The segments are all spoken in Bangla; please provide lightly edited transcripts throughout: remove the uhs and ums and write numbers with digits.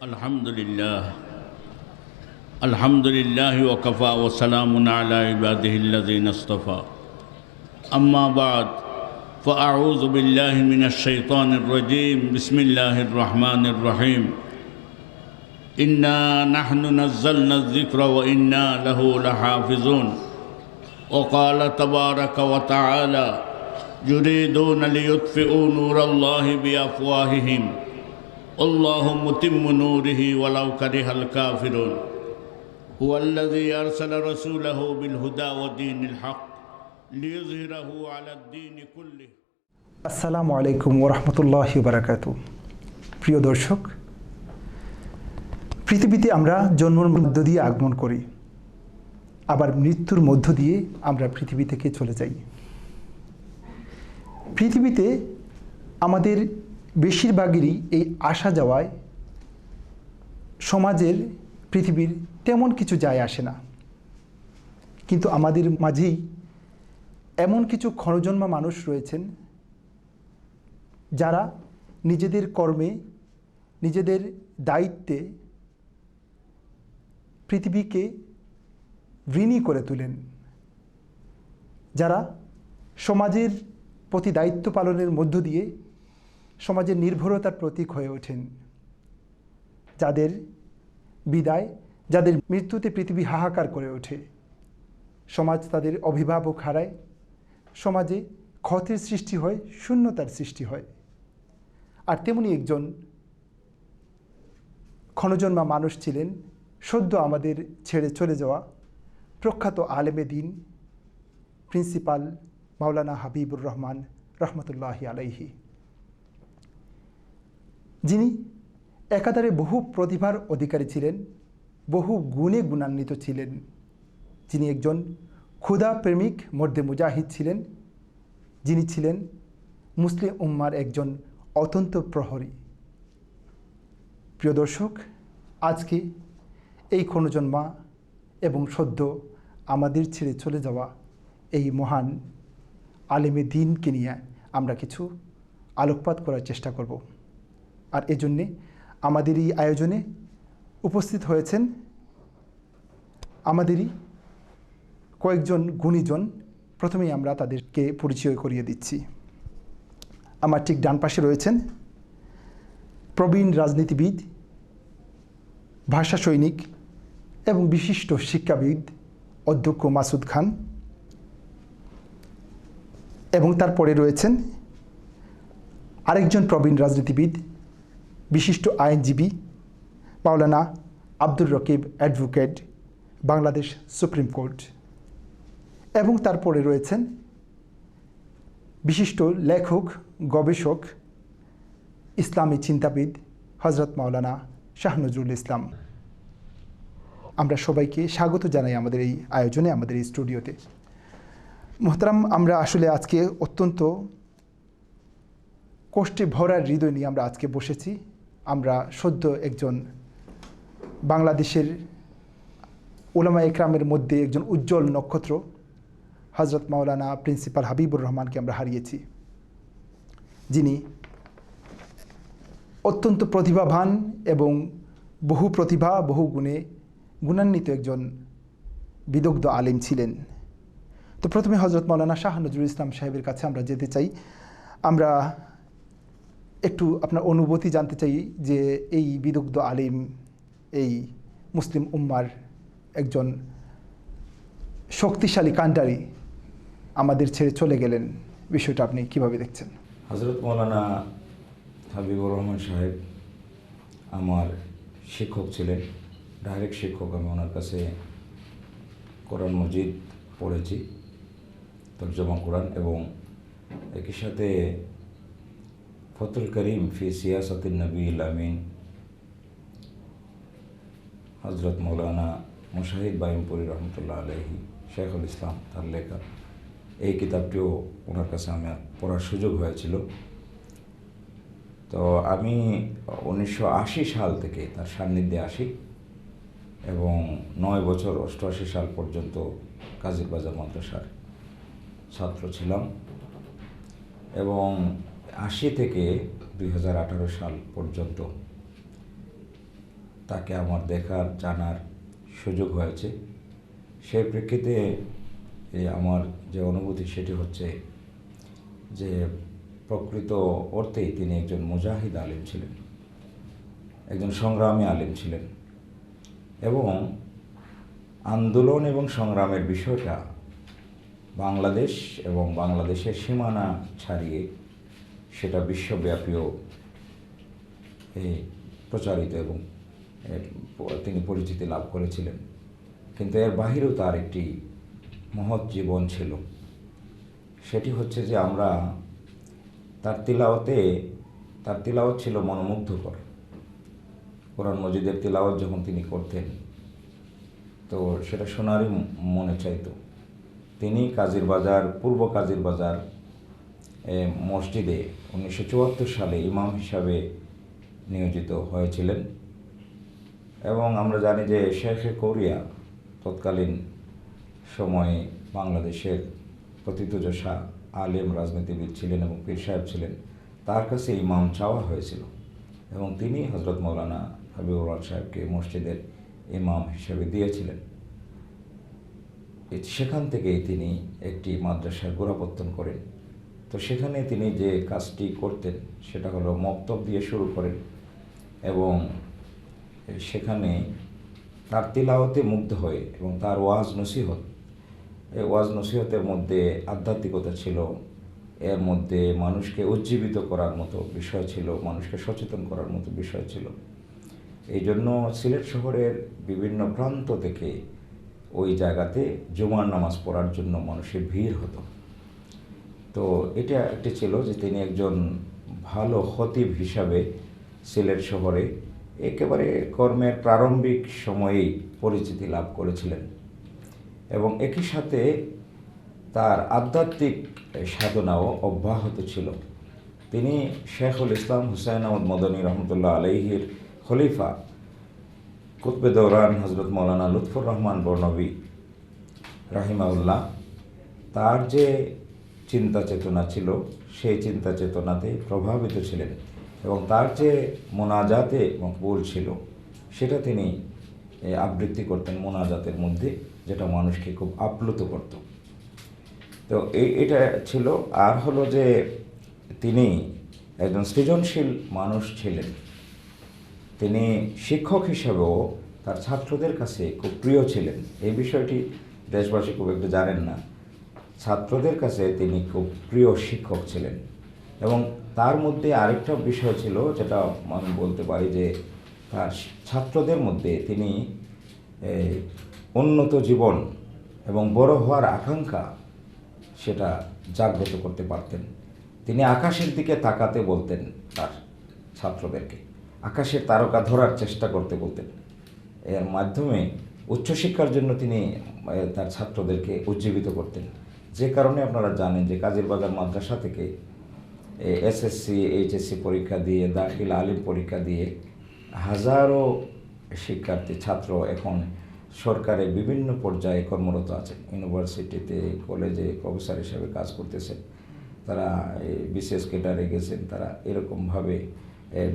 अल्हम्दुलिल्लाह अल्हम्दुलिल्लाह वकफ़ा वसलामुन अला इबादिहिल्लज़ीना इस्तफ़ा अम्मा बाद फ़अऊज़ु बिल्लाहि मिनश शैतानिर रजीम बिस्मिल्लाहिर रहमानिर रहीम इन्ना नहनु नज़्ज़लना ज़िक्र व इन्ना लहु लहाफ़िज़ून व क़ाल तबारक व तआला युरीदून लियुत्फ़िऊ नूरल्लाहि बिअफ़वाहिहिम अल्लाहु मुतिम्मु नूरिही वलौ करिहल काफ़िरून हुवल्लज़ी अरसल रसूलहु बिलहुदा व दीनिल हक़ लियुज़हिरहु अलद्दीनि कुल्लिहि। আসসালামু আলাইকুম ওয়া রাহমাতুল্লাহি ওয়া বারাকাতুহু। প্রিয় দর্শক, পৃথিবীতে আমরা জন্মের মধ্য দিয়ে আগমন করি, আবার মৃত্যুর মধ্য দিয়ে আমরা পৃথিবী থেকে চলে যাই। পৃথিবীতে আমাদের বেশিরভাগেরই এই আসা যাওয়ায় সমাজের পৃথিবীর তেমন কিছু যায় আসে না, কিন্তু আমাদের মাঝেই এমন কিছু ক্ষণজন্মা মানুষ রয়েছেন যারা নিজেদের কর্মে, নিজেদের দায়িত্বে পৃথিবীকে ঋণী করে তোলেন, যারা সমাজের প্রতি দায়িত্ব পালনের মধ্য দিয়ে সমাজের নির্ভরতার প্রতীক হয়ে ওঠেন, যাদের বিদায়, যাদের মৃত্যুতে পৃথিবী হাহাকার করে ওঠে, সমাজ তাদের অভিভাবক হারায়, সমাজে ক্ষতের সৃষ্টি হয়, শূন্যতার সৃষ্টি হয়। আর তেমনি একজন ক্ষণজন্মা মানুষ ছিলেন সদ্য আমাদের ছেড়ে চলে যাওয়া প্রখ্যাত আলেমে দিন প্রিন্সিপাল মাওলানা হাবিবুর রহমান রহমতুল্লাহি আলাইহি, যিনি একাধারে বহু প্রতিভার অধিকারী ছিলেন, বহু গুণে গুণান্বিত ছিলেন, যিনি একজন ক্ষুধা প্রেমিক মর্দে মুজাহিদ ছিলেন, যিনি ছিলেন মুসলিম উম্মার একজন অত্যন্ত প্রহরী। প্রিয় দর্শক, আজকে এই ক্ষণজন্মা এবং সদ্য আমাদের ছেড়ে চলে যাওয়া এই মহান আলেমে দ্বীনকে নিয়ে আমরা কিছু আলোকপাত করার চেষ্টা করব। আর এজন্যে আমাদের এই আয়োজনে উপস্থিত হয়েছেন আমাদেরই কয়েকজন গুণীজন। প্রথমেই আমরা তাদেরকে পরিচয় করিয়ে দিচ্ছি। আমার ঠিক ডান পাশে রয়েছেন প্রবীণ রাজনীতিবিদ, ভাষা সৈনিক এবং বিশিষ্ট শিক্ষাবিদ অধ্যক্ষ মাসুদ খান, এবং তারপরে রয়েছেন আরেকজন প্রবীণ রাজনীতিবিদ, বিশিষ্ট আইনজীবী Maulana Abdur Rakib advocate, Bangladesh supreme court, এবং তারপরে রয়েছেন বিশিষ্ট লেখক, গবেষক, ইসলামী চিন্তাবিদ হজরত মাওলানা শাহ নজরুল ইসলাম। আমরা সবাইকে স্বাগত জানাই আমাদের এই আয়োজনে, আমাদের এই স্টুডিওতে। মোহতারাম, আমরা আসলে আজকে অত্যন্ত কষ্টে ভরা হৃদয় নিয়ে আমরা আজকে বসেছি। আমরা সদ্য একজন বাংলাদেশের উলামা একরামের মধ্যে একজন উজ্জ্বল নক্ষত্র হজরত মাওলানা প্রিন্সিপাল হাবিবুর রহমানকে আমরা হারিয়েছি, যিনি অত্যন্ত প্রতিভাবান এবং বহু প্রতিভা, বহু গুণে গুণান্বিত একজন বিদগ্ধ আলিম ছিলেন। তো প্রথমে হজরত মাওলানা শাহ নজরুল ইসলাম সাহেবের কাছে আমরা যেতে চাই। আমরা একটু আপনার অনুভূতি জানতে চাই যে এই বিদগ্ধ আলিম, এই মুসলিম উম্মার একজন শক্তিশালী কান্ডারি আমাদের ছেড়ে চলে গেলেন, বিষয়টা আপনি কিভাবে দেখছেন? হযরত মাওলানা হাবিবুর রহমান সাহেব আমার শিক্ষক ছিলেন, ডাইরেক্ট শিক্ষক। আমি ওনার কাছে কোরআন মজিদ পড়েছি, তরজমা কোরআন, এবং একই সাথে ফতুল করিম ফি সিয়াসাতিন নবীল আমিন হজরত মাওলানা মুশাহিদ বাইমপুরি রহমতুল্লাহ আলাইহি শেখুল ইসলাম, তার লেখা এই কিতাবটিও ওনার কাছে আমার পড়ার সুযোগ হয়েছিল। তো আমি 1980 সাল থেকে তার সান্নিধ্যে আসি এবং 9 বছর 88 সাল পর্যন্ত কাজীর বাজার মাদ্রাসার ছাত্র ছিলাম, এবং 80 থেকে 2018 সাল পর্যন্ত তাকে আমার দেখার জানার সুযোগ হয়েছে। সেই প্রেক্ষিতে আমার যে অনুভূতি সেটি হচ্ছে যে প্রকৃত অর্থেই তিনি একজন মুজাহিদ আলিম ছিলেন, একজন সংগ্রামী আলিম ছিলেন, এবং আন্দোলন এবং সংগ্রামের বিষয়টা বাংলাদেশ এবং বাংলাদেশের সীমানা ছাড়িয়ে সেটা বিশ্বব্যাপীও প্রচারিত এবং তিনি পরিচিতি লাভ করেছিলেন। কিন্তু এর বাহিরেও তার একটি মহৎ জীবন ছিল। সেটি হচ্ছে যে আমরা তার তিলাওয়াত ছিল মনোমুগ্ধকর। কোরআন মজিদের তিলাওয়াত যখন তিনি করতেন তো সেটা শোনারই মনে চাইতো। তিনি পূর্ব কাজীর বাজার মসজিদে 1974 সালে ইমাম হিসাবে নিয়োজিত হয়েছিলেন, এবং আমরা জানি যে শেখে কোরিয়া তৎকালীন সময়ে বাংলাদেশের প্রথিতযশা আলেম রাজনীতিবিদ ছিলেন এবং পীর সাহেব ছিলেন। তার কাছে ইমাম চাওয়া হয়েছিল এবং তিনি হযরত মৌলানা হাবিবুর রহমান সাহেবকে মসজিদের ইমাম হিসেবে দিয়েছিলেন। সেখান থেকেই তিনি একটি মাদ্রাসার গোড়াপত্তন করেন। তো সেখানে তিনি যে কাজটি করতেন সেটা হলো মক্তব দিয়ে শুরু করেন, এবং সেখানে তার তিলাওয়াতে মুগ্ধ হয়ে এবং তার ওয়াজ নসিহত, এই ওয়াজ নসিহতের মধ্যে আধ্যাত্মিকতা ছিল, এর মধ্যে মানুষকে উজ্জীবিত করার মতো বিষয় ছিল, মানুষকে সচেতন করার মতো বিষয় ছিল। এই জন্য সিলেট শহরের বিভিন্ন প্রান্ত থেকে ওই জায়গাতে জুমার নামাজ পড়ার জন্য মানুষের ভিড় হতো। তো এটা একটি ছিল যে তিনি একজন ভালো খতিব হিসাবে সিলেট শহরে একেবারে কর্মের প্রারম্ভিক সময়েই পরিচিতি লাভ করেছিলেন, এবং একই সাথে তার আধ্যাত্মিক সাধনাও অব্যাহত ছিল। তিনি শেখুল ইসলাম হুসাইন আহমদ মদনী রহমতুল্লাহ আলাইহির খলিফা কুতবে দৌরান হযরত মৌলানা লুৎফুর রহমান বর্ণবী রাহিমাউল্লাহ, তার যে চিন্তা চেতনা ছিল সেই চিন্তা চেতনাতে প্রভাবিত ছিলেন, এবং তার যে মোনাজাতে মকবুল ছিল সেটা তিনি আবৃত্তি করতেন মোনাজাতের মধ্যে, যেটা মানুষকে খুব আপ্লুত করত। তো এটা ছিল। আর হলো যে তিনি একজন সৃজনশীল মানুষ ছিলেন। তিনি শিক্ষক হিসেবেও তার ছাত্রদের কাছে খুব প্রিয় ছিলেন। এই বিষয়টি দেশবাসী খুব একটু জানেন না। ছাত্রদের কাছে তিনি খুব প্রিয় শিক্ষক ছিলেন, এবং তার মধ্যে আরেকটা বিষয় ছিল যেটা আমি বলতে পারি যে তার ছাত্রদের মধ্যে তিনি উন্নত জীবন এবং বড় হওয়ার আকাঙ্ক্ষা সেটা জাগ্রত করতে পারতেন। তিনি আকাশের দিকে তাকাতে বলতেন তার ছাত্রদেরকে, আকাশের তারকা ধরার চেষ্টা করতে বলতেন। এর মাধ্যমে উচ্চশিক্ষার জন্য তিনি তার ছাত্রদেরকে উজ্জীবিত করতেন। যে কারণে আপনারা জানেন যে কাজীরবাজার মাদ্রাসা থেকে এসএসসি এইচএসসি পরীক্ষা দিয়ে দাখিল আলিম পরীক্ষা দিয়ে হাজারো শিক্ষার্থী ছাত্র এখন সরকারে বিভিন্ন পর্যায়ে কর্মরত আছেন। ইউনিভার্সিটিতে কলেজে প্রফেসর হিসেবে কাজ করতেছেন, তারা বিশেষ ক্যাডারে গেছেন, তারা এরকমভাবে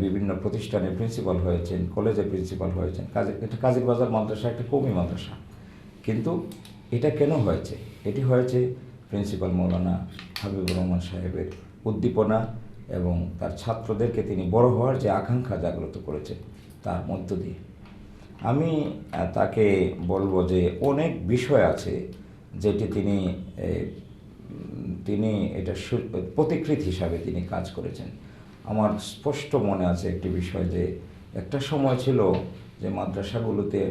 বিভিন্ন প্রতিষ্ঠানে প্রিন্সিপাল হয়েছেন, কলেজে প্রিন্সিপাল হয়েছেন। এটা কাজীরবাজার মাদ্রাসা একটা কওমি মাদ্রাসা, কিন্তু এটা কেন হয়েছে? এটি হয়েছে প্রিন্সিপাল মৌলানা হাবিবুর রহমান সাহেবের উদ্দীপনা এবং তার ছাত্রদেরকে তিনি বড় হওয়ার যে আকাঙ্ক্ষা জাগ্রত করেছেন তার মধ্য দিয়ে। আমি তাকে বলবো যে অনেক বিষয় আছে যেটি তিনি এটা প্রতিকৃত হিসাবে তিনি কাজ করেছেন। আমার স্পষ্ট মনে আছে একটি বিষয় যে একটা সময় ছিল যে মাদ্রাসাগুলোতে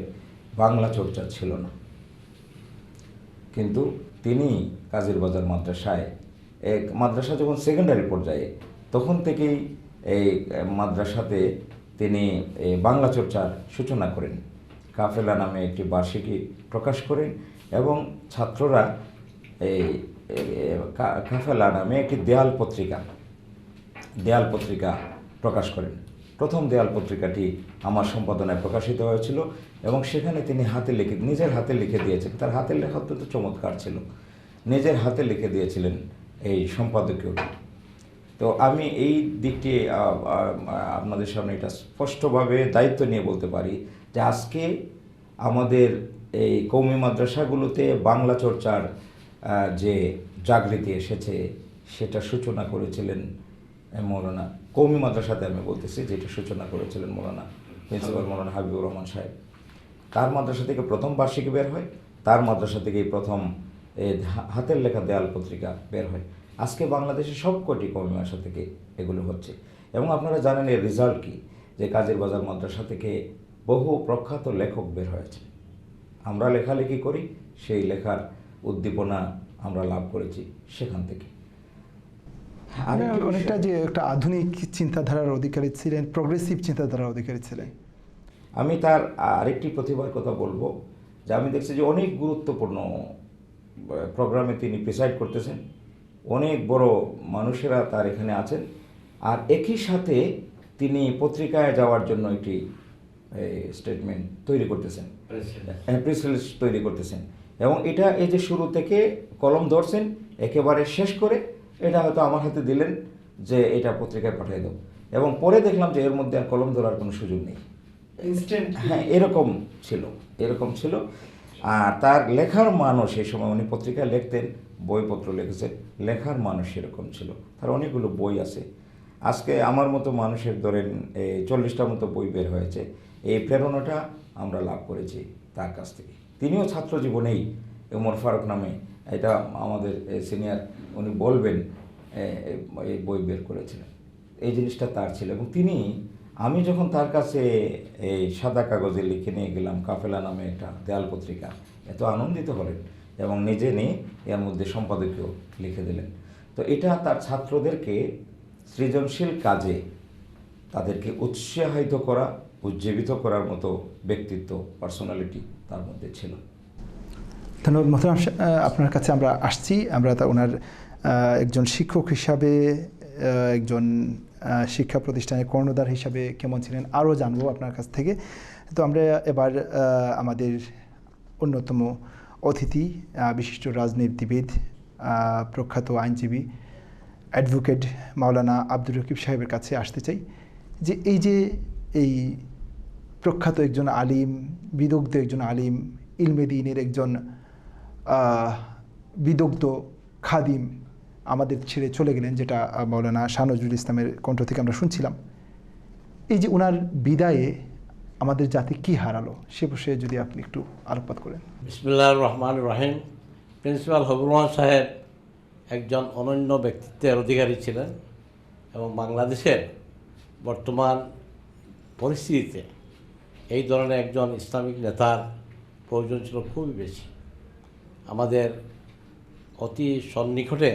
বাংলা চর্চা ছিল না, কিন্তু তিনি কাজীরবাজার মাদ্রাসা যখন সেকেন্ডারি পর্যায়ে তখন থেকেই এই মাদ্রাসাতে তিনি বাংলা চর্চার সূচনা করেন। কাফেলা নামে একটি বার্ষিকী প্রকাশ করেন এবং ছাত্ররা এই কাফেলা নামে একটি দেয়াল পত্রিকা প্রকাশ করেন। প্রথম দেয়াল পত্রিকাটি আমার সম্পাদনায় প্রকাশিত হয়েছিল এবং সেখানে তিনি নিজের হাতে লিখে দিয়েছেন। তার হাতের লেখা অত্যন্ত চমৎকার ছিল। নিজের হাতে লিখে দিয়েছিলেন এই সম্পাদকীয়টি। তো আমি এই দিকটি আপনাদের সামনে এটা স্পষ্টভাবে দায়িত্ব নিয়ে বলতে পারি যে আজকে আমাদের এই কওমি মাদ্রাসাগুলোতে বাংলা চর্চার যে জাগৃতি এসেছে সেটা সূচনা করেছিলেন মৌলানা, কওমি মাদ্রাসাতে আমি বলতেছি, যেটা সূচনা করেছিলেন মৌলানা প্রিন্সিপাল মৌলানা হাবিবুর রহমান সাহেব। তার মাদ্রাসা থেকে প্রথম বার্ষিকী বের হয়, তার মাদ্রাসা থেকেই প্রথম হাতের লেখা দেয়াল পত্রিকা বের হয়। আজকে বাংলাদেশে সবকটি কওমি মাদ্রাসা থেকে এগুলো হচ্ছে, এবং আপনারা জানেন এর রেজাল্ট কি, যে কাজের বাজার মাদ্রাসা থেকে বহু প্রখ্যাত লেখক বের হয়েছে। আমরা লেখালেখি করি, সেই লেখার উদ্দীপনা আমরা লাভ করেছি সেখান থেকে। অনেকটা যে একটা আধুনিক চিন্তাধারার অধিকারী ছিলেন, প্রগ্রেসিভ চিন্তাধারার অধিকারী ছিলেন। আমি তার আরেকটি প্রতিভার কথা বলবো, যে আমি দেখছি যে অনেক গুরুত্বপূর্ণ প্রোগ্রামে তিনি প্রিসাইড করতেছেন, অনেক বড় মানুষেরা তার এখানে আছেন, আর একই সাথে তিনি পত্রিকায় যাওয়ার জন্য একটি স্টেটমেন্ট তৈরি করতেছেন, প্রেস রিলিজ তৈরি করতেছেন, এবং এটা এই যে শুরু থেকে কলম ধরছেন একেবারে শেষ করে এটা হয়তো আমার হাতে দিলেন যে এটা পত্রিকায় পাঠিয়ে দাও, এবং পরে দেখলাম যে এর মধ্যে আর কলম ধরার কোনো সুযোগ নেই, ইনস্ট্যান্ট। হ্যাঁ, এরকম ছিল। আর তার লেখার মানুষ, এই সময় উনি পত্রিকায় লিখতেন, বইপত্র লিখেছেন, লেখার মানুষ এরকম ছিল। তার অনেকগুলো বই আছে। আজকে আমার মতো মানুষের ধরেন 40টার মতো বই বের হয়েছে। এই প্রেরণাটা আমরা লাভ করেছি তার কাছ থেকে। তিনিও ছাত্র জীবনেই ওমর ফারুক নামে, এটা আমাদের সিনিয়র, উনি বলবেন, এই বই বের করেছিলেন। এই জিনিসটা তার ছিল, এবং তিনি, আমি যখন তার কাছে এই সাদা কাগজে লিখে নিয়ে গেলাম কাফেলা নামে একটা দেয়াল পত্রিকা, এত আনন্দিত হলেন এবং নিজে নিয়ে এর মধ্যে সম্পাদকীয় লিখে দিলেন। তো এটা তার ছাত্রদেরকে সৃজনশীল কাজে তাদেরকে উৎসাহিত করা, উজ্জীবিত করার মতো ব্যক্তিত্ব, পার্সোনালিটি তার মধ্যে ছিল। ধন্যবাদ মোহতারাম, আপনার কাছে আমরা আসছি। আমরা ওনার একজন শিক্ষক হিসাবে, একজন শিক্ষা প্রতিষ্ঠানের কর্ণধার হিসাবে কেমন ছিলেন আরও জানবো আপনার কাছ থেকে। তো আমরা এবার আমাদের অন্যতম অতিথি, বিশিষ্ট রাজনীতিবিদ, প্রখ্যাত আইনজীবী, অ্যাডভোকেট মাওলানা আব্দুর রকিব সাহেবের কাছে আসতে চাই। যে এই প্রখ্যাত একজন আলিম, বিদগ্ধ একজন আলিম, ইলমে দ্বীনের একজন বিদগ্ধ খাদিম আমাদের ছেড়ে চলে গেলেন, যেটা মাওলানা শাহ নজরুল ইসলামের কণ্ঠ থেকে আমরা শুনছিলাম। এই যে ওনার বিদায়ে আমাদের জাতি কি হারালো, সে বিষয়ে যদি আপনি একটু আলোকপাত করেন। বিসমিল্লাহির রহমানির রহিম। প্রিন্সিপাল হাবিবুর রহমান সাহেব একজন অনন্য ব্যক্তিত্বের অধিকারী ছিলেন, এবং বাংলাদেশের বর্তমান পরিস্থিতিতে এই ধরনের একজন ইসলামিক নেতার প্রয়োজন ছিল খুবই বেশি। আমাদের অতি সন্নিকটে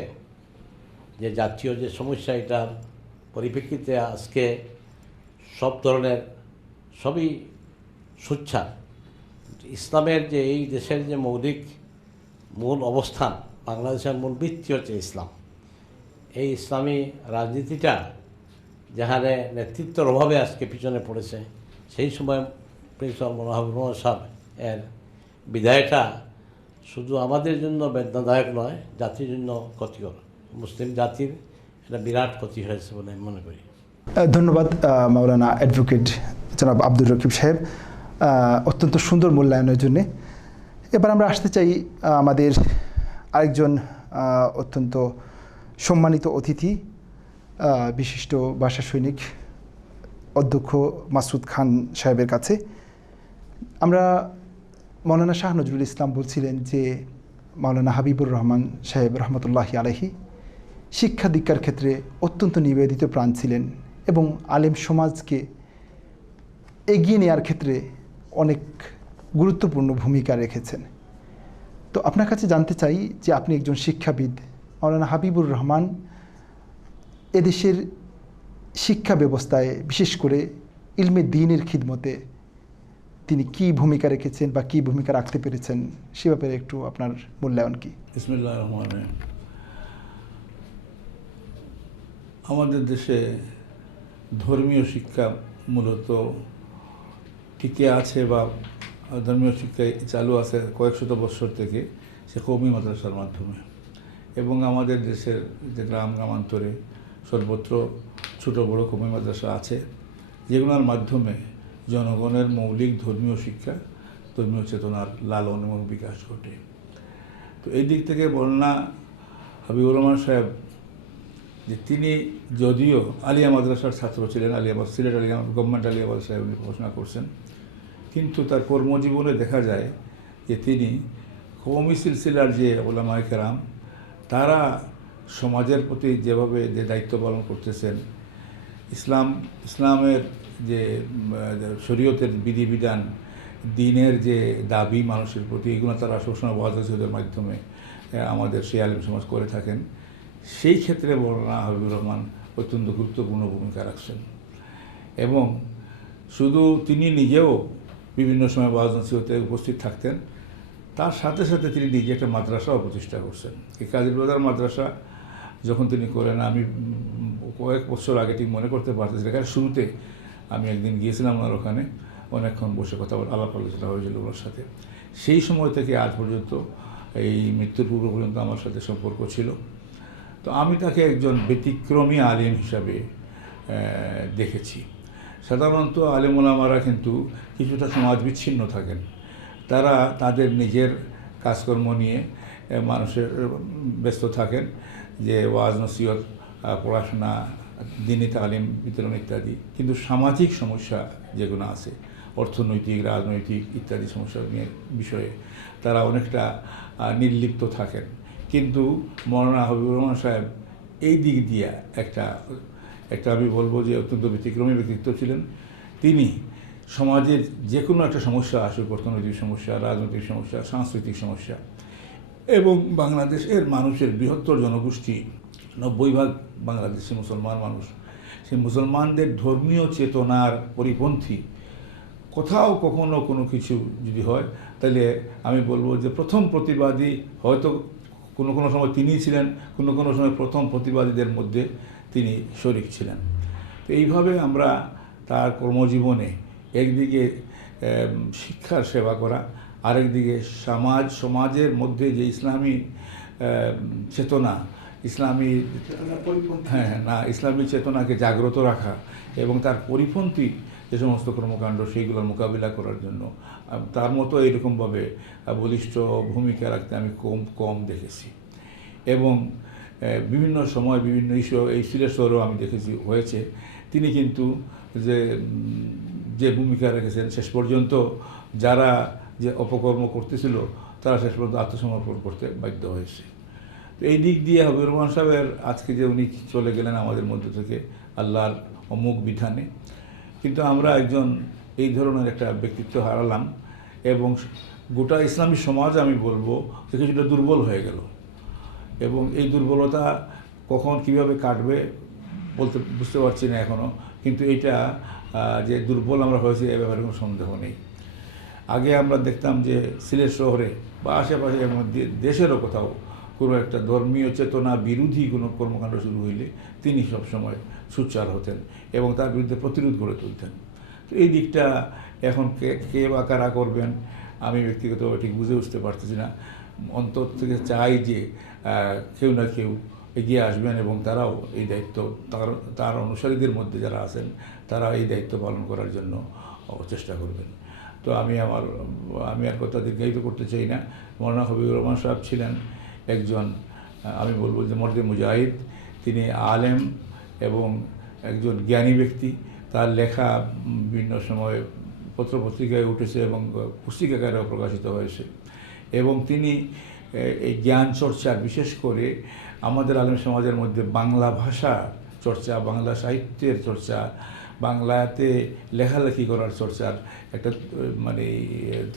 যে জাতীয় যে সমস্যা, এটার পরিপ্রেক্ষিতে আজকে সব ধরনের সবই সোচ্চার। ইসলামের যে এই দেশের যে মৌলিক মূল অবস্থান, বাংলাদেশের মূল ভিত্তি হচ্ছে ইসলাম। এই ইসলামী রাজনীতিটা যেখানে নেতৃত্বের অভাবে আজকে পিছনে পড়েছে, সেই সময় প্রিন্সিপাল মৌলানা হাবিবুর রহমান সাহেব এর বিদায়টা শুধু আমাদের জন্য বেদনাদায়ক নয়, জাতির জন্য ক্ষতিকর। মুসলিম জাতির এটা বিরাট ক্ষতি হয়েছে বলে আমি মনে করি। ধন্যবাদ মাওলানা অ্যাডভোকেট জনাব আব্দুর রকিব সাহেব অত্যন্ত সুন্দর মূল্যায়নের জন্যে। এবার আমরা আসতে চাই আমাদের আরেকজন অত্যন্ত সম্মানিত অতিথি, বিশিষ্ট ভাষা সৈনিক অধ্যক্ষ মাসুদ খান সাহেবের কাছে। আমরা মাওলানা শাহ নজরুল ইসলাম বলছিলেন যে মাওলানা হাবিবুর রহমান সাহেব রহমতুল্লাহি আলাইহি শিক্ষা দীক্ষার ক্ষেত্রে অত্যন্ত নিবেদিত প্রাণ ছিলেন, এবং আলেম সমাজকে এগিয়ে নেওয়ার ক্ষেত্রে অনেক গুরুত্বপূর্ণ ভূমিকা রেখেছেন। তো আপনার কাছে জানতে চাই যে আপনি একজন শিক্ষাবিদ, মাওলানা হাবিবুর রহমান এদেশের শিক্ষা ব্যবস্থায়, বিশেষ করে ইলমে দ্বীনের খিদমতে তিনি কি ভূমিকা রেখেছেন বা কি ভূমিকা রাখতে পেরেছেন, সে ব্যাপারে একটু আপনার মূল্যায়ন কি? বিসমিল্লাহির রহমানির রহিম। আমাদের দেশে ধর্মীয় শিক্ষা মূলত টিকে আছে, বা ধর্মীয় শিক্ষায় চালু আছে কয়েক শত বছর থেকে, সে কওমি মাদ্রাসার মাধ্যমে। এবং আমাদের দেশের যে গ্রামান্তরে সর্বত্র ছোট বড় কওমি মাদ্রাসা আছে, যেগুলোর মাধ্যমে জনগণের মৌলিক ধর্মীয় শিক্ষা, ধর্মীয় চেতনার লালন এবং বিকাশ ঘটে। তো এই দিক থেকে বলনা হাবিবুর রহমান সাহেব যে তিনি যদিও আলিয়া মাদ্রাসার ছাত্র ছিলেন, সিলেট আলিয়া গভর্নমেন্ট আলিয়া মাদ্রাসায় উনি পড়াশোনা করছেন, কিন্তু তার কর্মজীবনে দেখা যায় যে তিনি কওমি সিলসিলার যে ওলামায়ে কেরাম তারা সমাজের প্রতি যেভাবে যে দায়িত্ব পালন করতেছেন, ইসলামের যে শরীয়তের বিধিবিধান, দিনের যে দাবি মানুষের প্রতি, এগুলো তারা সবসময় ওয়াজ-নসিহতের মাধ্যমে আমাদের সেই আলেম সমাজ করে থাকেন। সেই ক্ষেত্রে মওলানা হাবিবুর রহমান অত্যন্ত গুরুত্বপূর্ণ ভূমিকা রাখছেন এবং শুধু তিনি নিজেও বিভিন্ন সময় ওয়াজ-নসিহতে উপস্থিত থাকতেন, তার সাথে সাথে তিনি নিজে একটা মাদ্রাসাও প্রতিষ্ঠা করছেন। এই কাজী বাজার মাদ্রাসা যখন তিনি করেন, আমি কয়েক বছর আগে ঠিক মনে করতে পারতেছি, এখানে শুরুতে আমি একদিন গিয়েছিলাম ওনার ওখানে, অনেকক্ষণ বসে কথা আলাপ আলোচনা হয়েছিল ওনার সাথে। সেই সময় থেকে আজ পর্যন্ত, এই মৃত্যুর পূর্ব পর্যন্ত আমার সাথে সম্পর্ক ছিল। তো আমি তাকে একজন ব্যতিক্রমী আলেম হিসাবে দেখেছি। সাধারণত আলেম ওলামারা কিন্তু কিছুটা সমাজ বিচ্ছিন্ন থাকেন, তারা তাদের নিজের কাজকর্ম নিয়ে মানুষের ব্যস্ত থাকেন, যে ওয়াজ নসিহত, পড়াশোনা, দ্বীনি তালিম বিতরণ ইত্যাদি। কিন্তু সামাজিক সমস্যা যেগুলো আছে, অর্থনৈতিক, রাজনৈতিক ইত্যাদি সমস্যা নিয়ে বিষয়ে তারা অনেকটা নির্লিপ্ত থাকেন। কিন্তু মওলানা হাবিবুর রহমান সাহেব এই দিক দিয়ে একটা আমি বলবো যে অত্যন্ত ব্যতিক্রমী ব্যক্তিত্ব ছিলেন। তিনি সমাজের যে কোনো একটা সমস্যা আসুক, অর্থনৈতিক সমস্যা, রাজনৈতিক সমস্যা, সাংস্কৃতিক সমস্যা, এবং বাংলাদেশের মানুষের বৃহত্তর জনগোষ্ঠী 90% বাংলাদেশি মুসলমান মানুষ, সেই মুসলমানদের ধর্মীয় চেতনার পরিপন্থী কোথাও কখনো কোনো কিছু যদি হয়, তাহলে আমি বলবো যে প্রথম প্রতিবাদী হয়তো কোনো কোনো সময় তিনিই ছিলেন, কোনো কোনো সময় প্রথম প্রতিবাদীদের মধ্যে তিনি শরিক ছিলেন। তো এইভাবে আমরা তার কর্মজীবনে একদিকে শিক্ষার সেবা করা, আরেকদিকে সমাজের মধ্যে যে ইসলামী চেতনা, ইসলামী চেতনাকে জাগ্রত রাখা এবং তার পরিপন্থী যে সমস্ত কর্মকাণ্ড সেইগুলোর মোকাবিলা করার জন্য তার মতো এরকমভাবে বলিষ্ঠ ভূমিকা রাখতে আমি কম দেখেছি। এবং বিভিন্ন সময় বিভিন্ন ইস্যু এই সিলেট শহরেও আমি দেখেছি হয়েছে, তিনি কিন্তু যে ভূমিকা রেখেছেন, শেষ পর্যন্ত যারা যে অপকর্ম করতেছিল তারা শেষ পর্যন্ত আত্মসমর্পণ করতে বাধ্য হয়েছে। তো এই দিক দিয়ে হাবিবুর রহমান সাহেবের আজকে যে উনি চলে গেলেন আমাদের মধ্যে থেকে আল্লাহর অমুক বিধানে, কিন্তু আমরা একজন এই ধরনের একটা ব্যক্তিত্ব হারালাম এবং গোটা ইসলামী সমাজ আমি বলবো যে কিছুটা দুর্বল হয়ে গেল। এবং এই দুর্বলতা কখন কিভাবে কাটবে বুঝতে পারছি না এখনও, কিন্তু এটা যে দুর্বল আমরা হয়েছি এ ব্যাপারে কোনো সন্দেহ নেই। আগে আমরা দেখতাম যে সিলেট শহরে বা আশেপাশে মধ্যে দেশেরও কোথাও কোনো একটা ধর্মীয় চেতনা বিরোধী কোনো কর্মকাণ্ড শুরু হইলে তিনি সবসময় সোচ্চার হতেন এবং তার বিরুদ্ধে প্রতিরোধ গড়ে তুলতেন। তো এই দিকটা এখন কে বা কারা করবেন আমি ব্যক্তিগত ঠিক বুঝে উঠতে পারতেছি না। অন্তর থেকে চাই যে কেউ না কেউ এগিয়ে আসবেন এবং তারাও এই দায়িত্ব তার অনুসারীদের মধ্যে যারা আছেন তারা এই দায়িত্ব পালন করার জন্য চেষ্টা করবেন। তো আমি আর কথা দীর্ঘায়িত করতে চাই না। মওলানা হাবিবুর রহমান সাহেব ছিলেন একজন, আমি বলবো যে মর্দে মুজাহিদ। তিনি আলেম এবং একজন জ্ঞানী ব্যক্তি। তার লেখা বিভিন্ন সময় পত্রপত্রিকায় উঠেছে এবং পুস্তিকাকারেও প্রকাশিত হয়েছে। এবং তিনি এই জ্ঞান চর্চার, বিশেষ করে আমাদের আলেম সমাজের মধ্যে বাংলা ভাষা চর্চা, বাংলা সাহিত্যের চর্চা, বাংলাতে লেখালেখি করার চর্চার একটা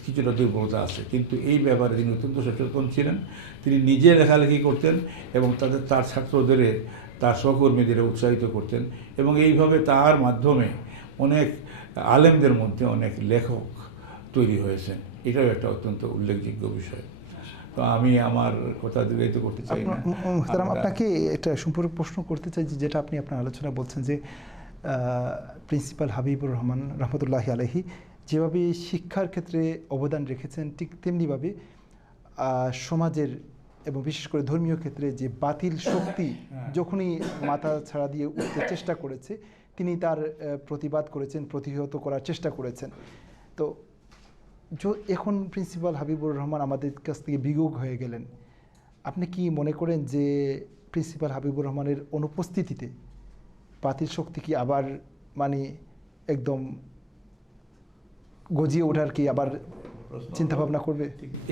কিছুটা দুর্বলতা আছে, কিন্তু এই ব্যাপারে তিনি অত্যন্ত সচেতন ছিলেন। তিনি নিজে লেখালেখি করতেন এবং তার ছাত্রদের, তার সহকর্মীদের উৎসাহিত করতেন এবং এইভাবে তার মাধ্যমে অনেক আলেমদের মধ্যে অনেক লেখক তৈরি হয়েছেন। এটাও একটা অত্যন্ত উল্লেখযোগ্য বিষয়। তো আমি আমার কথা দীর্ঘায়িত করতে চাই না। আপনাকে একটা সম্পূর্ণ প্রশ্ন করতে চাই, যেটা আপনি আপনার আলোচনা বলছেন যে প্রিন্সিপাল হাবিবুর রহমান রহমতুল্লাহি আলাইহি যেভাবে শিক্ষার ক্ষেত্রে অবদান রেখেছেন, ঠিক তেমনিভাবে সমাজের এবং বিশেষ করে ধর্মীয় ক্ষেত্রে যে বাতিল শক্তি যখনই মাথা ছাড়া দিয়ে উঠতে চেষ্টা করেছে, তিনি তার প্রতিবাদ করেছেন, প্রতিহত করার চেষ্টা করেছেন। তো এখন প্রিন্সিপাল হাবিবুর রহমান আমাদের কাছ থেকে বিয়োগ হয়ে গেলেন, আপনি কি মনে করেন যে প্রিন্সিপাল হাবিবুর রহমানের অনুপস্থিতিতে বাতিল শক্তি কি আবার মানে একদম গজিয়ে ওঠার কি আবার চিন্তা ভাবনা করবে?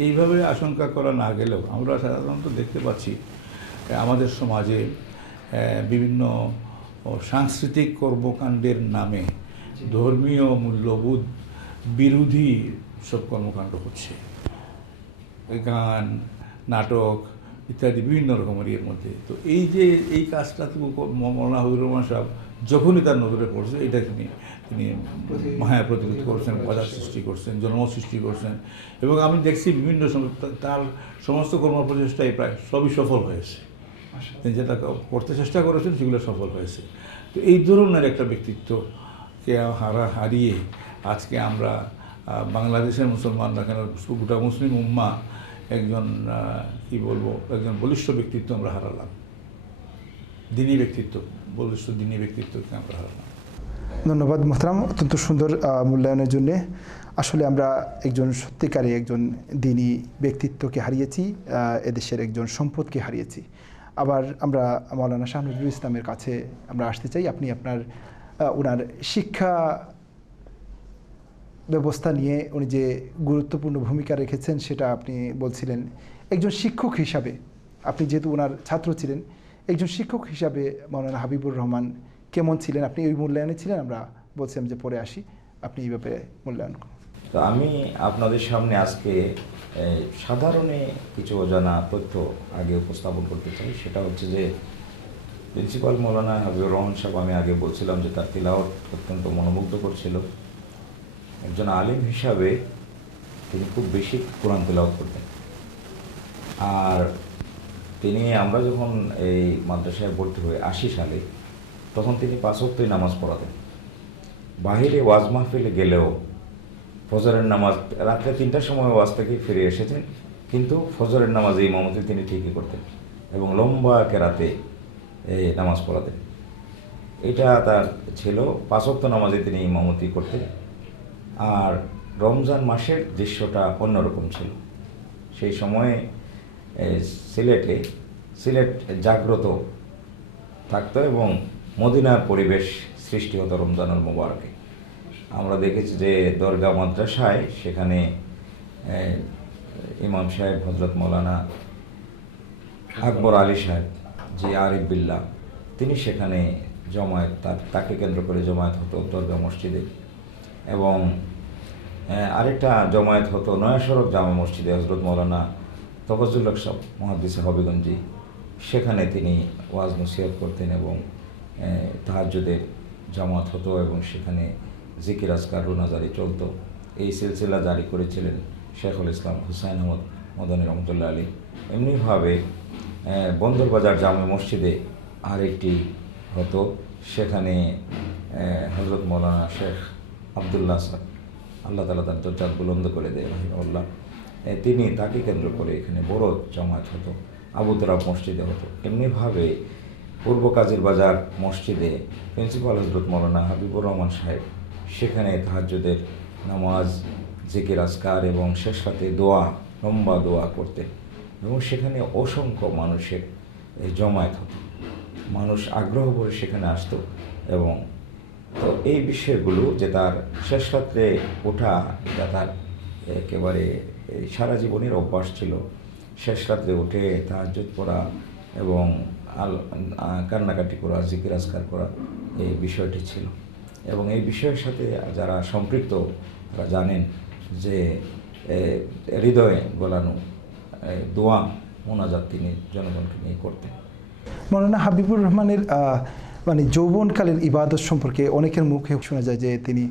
এইভাবে আশঙ্কা করা না গেলেও আমরা সাধারণত দেখতে পাচ্ছি আমাদের সমাজে বিভিন্ন সাংস্কৃতিক কর্মকাণ্ডের নামে ধর্মীয় মূল্যবোধ বিরোধী সব কর্মকাণ্ড হচ্ছে, গান, নাটক ইত্যাদি বিভিন্ন রকমের এর মধ্যে। তো এই যে এই কাজটা তো মৌলানা হাবিবুর রহমান সাহেব যখনই তার নজরে পড়ছে এটা তিনি প্রতিরোধ করছেন, বাধা সৃষ্টি করছেন, জনমত সৃষ্টি করছেন। এবং আমি দেখছি বিভিন্ন সময় তার সমস্ত কর্মপ্রচেষ্টায় প্রায় সবই সফল হয়েছে। তিনি যেটা করতে চেষ্টা করেছেন সেগুলো সফল হয়েছে। তো এই ধরনের একটা ব্যক্তিত্বকে হারিয়ে আজকে আমরা বাংলাদেশের মুসলমানরা কেন গোটা মুসলিম উম্মা একজন কি বলবো একজন বলিষ্ঠ ব্যক্তিত্ব আমরা হারালাম, দিনী ব্যক্তিত্ব, বলিষ্ঠ দিনী ব্যক্তিত্বকে আমরা হারালাম। ধন্যবাদ মোহতারাম, অত্যন্ত সুন্দর মূল্যায়নের জন্যে। আসলে আমরা একজন সত্যিকারী একজন দিনী ব্যক্তিত্বকে হারিয়েছি, এদেশের একজন সম্পদকে হারিয়েছি। আবার আমরা মাওলানা শাহ নজরুল ইসলামের কাছে আমরা আসতে চাই। আপনি আপনার ওনার শিক্ষা ব্যবস্থা নিয়ে উনি যে গুরুত্বপূর্ণ ভূমিকা রেখেছেন সেটা আপনি বলছিলেন। একজন শিক্ষক হিসাবে আপনি যেহেতু ওনার ছাত্র ছিলেন, একজন শিক্ষক হিসাবে মাওলানা হাবিবুর রহমান কেমন ছিলেন? আপনি ওই মূল্যায়নে ছিলেন, আমরা বলছিলাম যে পরে আসি, আপনি এই ব্যাপারে মূল্যায়ন করুন। তো আমি আপনাদের সামনে আজকে সাধারণে কিছু অজানা তথ্য আগে উপস্থাপন করতে চাই। সেটা হচ্ছে যে প্রিন্সিপাল মৌলানা হাবিবুর রহমান সাহেব, আমি আগে বলছিলাম যে তার তিলাওয়াত অত্যন্ত মনোমুগ্ধকর ছিল। একজন আলিম হিসাবে তিনি খুব বেশি কোরআন তিলাওয়াত করতেন। আর আমরা যখন এই মাদ্রাসায় ভর্তি হয়ে 80 সালে, তখন তিনি 5 ওয়াক্তই নামাজ পড়াতেন। বাহিরে ওয়াজ মাহফিলে গেলেও ফজরের নামাজ রাত্রে 3টার সময় ওয়াজ থেকে ফিরে এসেছেন, কিন্তু ফজরের নামাজ এই ইমামতি তিনি ঠিকই করতেন এবং লম্বা কেরাতে নামাজ পড়াতেন। এটা তার ছিল। 5 ওয়াক্ত নামাজে তিনি ইমামতি করতেন। আর রমজান মাসের দৃশ্যটা অন্যরকম ছিল। সেই সময়ে সিলেট জাগ্রত থাকতো এবং মদিনার পরিবেশ সৃষ্টি হতো রমজানুল মুবারকে। আমরা দেখেছি যে দরগা মাদ্রাসায় সেখানে ইমাম সাহেব হজরত মৌলানা আকবর আলী সাহেব যে আরিফ বিল্লাহ, তিনি সেখানে জমায়েত তাকে কেন্দ্র করে জমায়েত হতো দরগা মসজিদে। এবং আরেকটা জমায়েত হতো নয়া সড়ক জামা মসজিদে, হজরত মৌলানা তফাজ্জুল হক সাহেব মুহাদ্দিসে হবিগঞ্জি, সেখানে তিনি ওয়াজ নসিহত করতেন এবং তাহাজ্জুদের জামাত হতো এবং সেখানে জিকির আজকার রুনাজারি চলতো। এই সিলসিলা জারি করেছিলেন শেখুল ইসলাম হুসাইন আহমদ মদনী রহমতুল্লাহ আলী। এমনিভাবে বন্দরবাজার জামে মসজিদে আরেকটি হতো, সেখানে হজরত মৌলানা শেখ আবদুল্লাহ সাহেব, আল্লাহ তাআলা তার দরজাত বুলন্দ করে দেয় রাহিমাহুল্লাহ, তিনি তাকে কেন্দ্র করে এখানে বড় জামাত হতো। আবু তরাব মসজিদে হতো। এমনিভাবে পূর্ব কাজীর বাজার মসজিদে প্রিন্সিপাল হজরত মৌলানা হাবিবুর রহমান সাহেব সেখানে তাহাজ্জুদের নামাজ, জিকির আজকার এবং শেষ রাতে দোয়া, লম্বা দোয়া করতেন এবং সেখানে অসংখ্য মানুষের জমায়েত হতো। মানুষ আগ্রহ করে সেখানে আসতো। এবং তো এই বিষয়গুলো যে তার শেষ রাত্রে ওঠা, এটা তার একেবারে সারা জীবনের অভ্যাস ছিল। শেষ রাত্রে উঠে তাহাজ্জুদ পড়া এবং কান্নাকাটি করা, জিকির আজকার করা, এই বিষয়টি ছিল। এবং এই বিষয়ের সাথে যারা সম্পৃক্ত তারা জানেন যে হৃদয়ে গলানো দোয়া মোনাজাত তিনি জনগণকে নিয়ে করতেন। মৌলানা হাবিবুর রহমানের মানে যৌবনকালের ইবাদত সম্পর্কে অনেকের মুখে শোনা যায় যে তিনি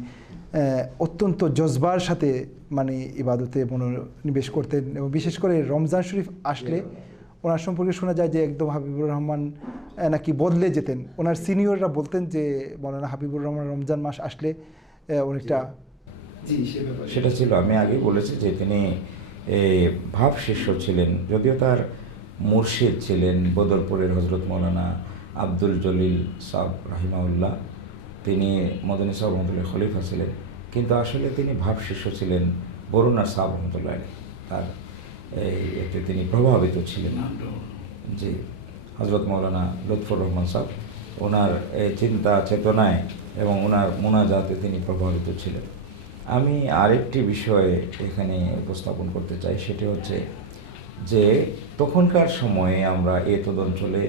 অত্যন্ত জজবার সাথে মানে ইবাদতে মনোনিবেশ করতেন এবং বিশেষ করে রমজান শরীফ আসলে ওনার সম্পর্কে শোনা যায় যে একদম হাবিবুর রহমান নাকি বদলে যেতেন। ওনার সিনিয়ররা বলতেন যে মৌলানা হাবিবুর রহমান রমজান মাস আসলে অনেকটা সেটা ছিল। আমি আগে বলেছি যে তিনি ভাব শিষ্য ছিলেন, যদিও তার মুর্শিদ ছিলেন বদরপুরের হজরত মৌলানা আব্দুল জলিল সাহেব রাহিমাউল্লাহ। তিনি মদনী সাহেব রহমতুল্লাহ খলিফা ছিলেন, কিন্তু আসলে তিনি ভাবশিষ্য ছিলেন বরুণার সাহেব রহমতুল্লাহ আলী। তার এতে তিনি প্রভাবিত ছিলেন। জি, হজরত মৌলানা লুৎফর রহমান সাহেব, ওনার চিন্তা চেতনায় এবং ওনার মোনাজাতে তিনি প্রভাবিত ছিলেন। আমি আরেকটি বিষয়ে এখানে উপস্থাপন করতে চাই, সেটি হচ্ছে যে তখনকার সময়ে আমরা এ তদঞ্চলে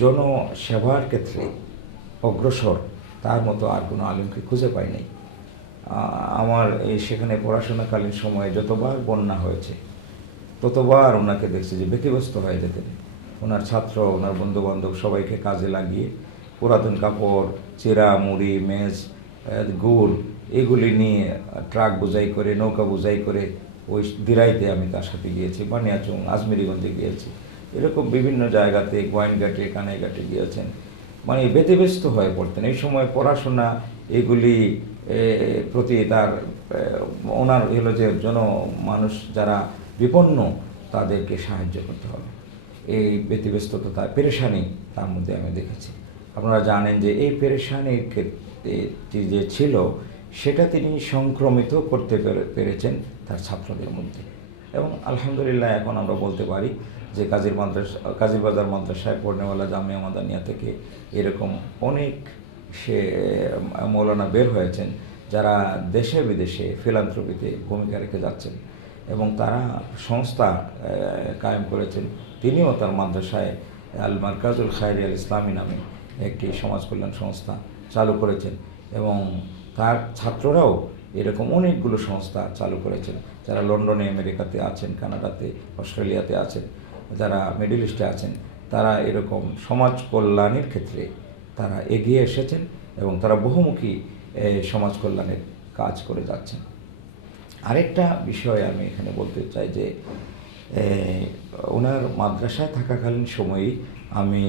জনসেবার ক্ষেত্রে অগ্রসর তার মতো আর কোনো আলিমকে খুঁজে পাই নাই। আমার সেখানে পড়াশোনাকালীন সময়ে যতবার বন্যা হয়েছে ততবার ওনাকে দেখছি যে ব্যতিব্যস্ত হয়ে যেতেন। ওনার ছাত্র, ওনার বন্ধুবান্ধব সবাইকে কাজে লাগিয়ে পুরাতন কাপড়, চিরা, মুড়ি, মেজ, গুড় এগুলি নিয়ে ট্রাক বোঝাই করে, নৌকা বোঝাই করে ওই দিরাইতে আমি তার সাথে গিয়েছি, বানিয়াচং, আজমেরিগঞ্জে গিয়েছি, এরকম বিভিন্ন জায়গাতে, গোয়াইনঘাটে, কানাইঘাটে গিয়েছেন। মানে ব্যতিব্যস্ত হয়ে পড়তেন। এই সময় পড়াশোনা এগুলি প্রতি তার ওনার হলো যে মানুষ যারা বিপন্ন তাদেরকে সাহায্য করতে হবে, এই ব্যতিব্যস্ততা, পেরেশানি তার মধ্যে আমি দেখেছি। আপনারা জানেন যে এই পেরেশানির ক্ষেত্রে যে ছিল সেটা তিনি সংক্রমিত করতে পেরেছেন তার ছাত্রদের মধ্যে। এবং আলহামদুলিল্লাহ এখন আমরা বলতে পারি যে কাজীর বাজার মাদ্রাসায় পড়নেওয়ালা জামিয়া মাদানিয়া থেকে এরকম অনেক মৌলানা বের হয়েছেন যারা দেশে বিদেশে ফিলান্থ্রপিতে ভূমিকা রেখে যাচ্ছেন এবং তারা সংস্থা কায়েম করেছেন। তিনিও তার মাদ্রাসায় আল মারকাজুল খায়রি আল ইসলামী নামে একটি সমাজ কল্যাণ সংস্থা চালু করেছেন এবং তার ছাত্ররাও এরকম অনেকগুলো সংস্থা চালু করেছেন, যারা লন্ডনে, আমেরিকাতে আছেন, কানাডাতে, অস্ট্রেলিয়াতে আছেন, যারা মিডল ইস্টে আছেন, তারা এরকম সমাজ কল্যাণের ক্ষেত্রে তারা এগিয়ে এসেছেন এবং তারা বহুমুখী সমাজ কল্যাণের কাজ করে যাচ্ছেন। আরেকটা বিষয় আমি এখানে বলতে চাই যে ওনার মাদ্রাসায় থাকাকালীন সময়েই আমি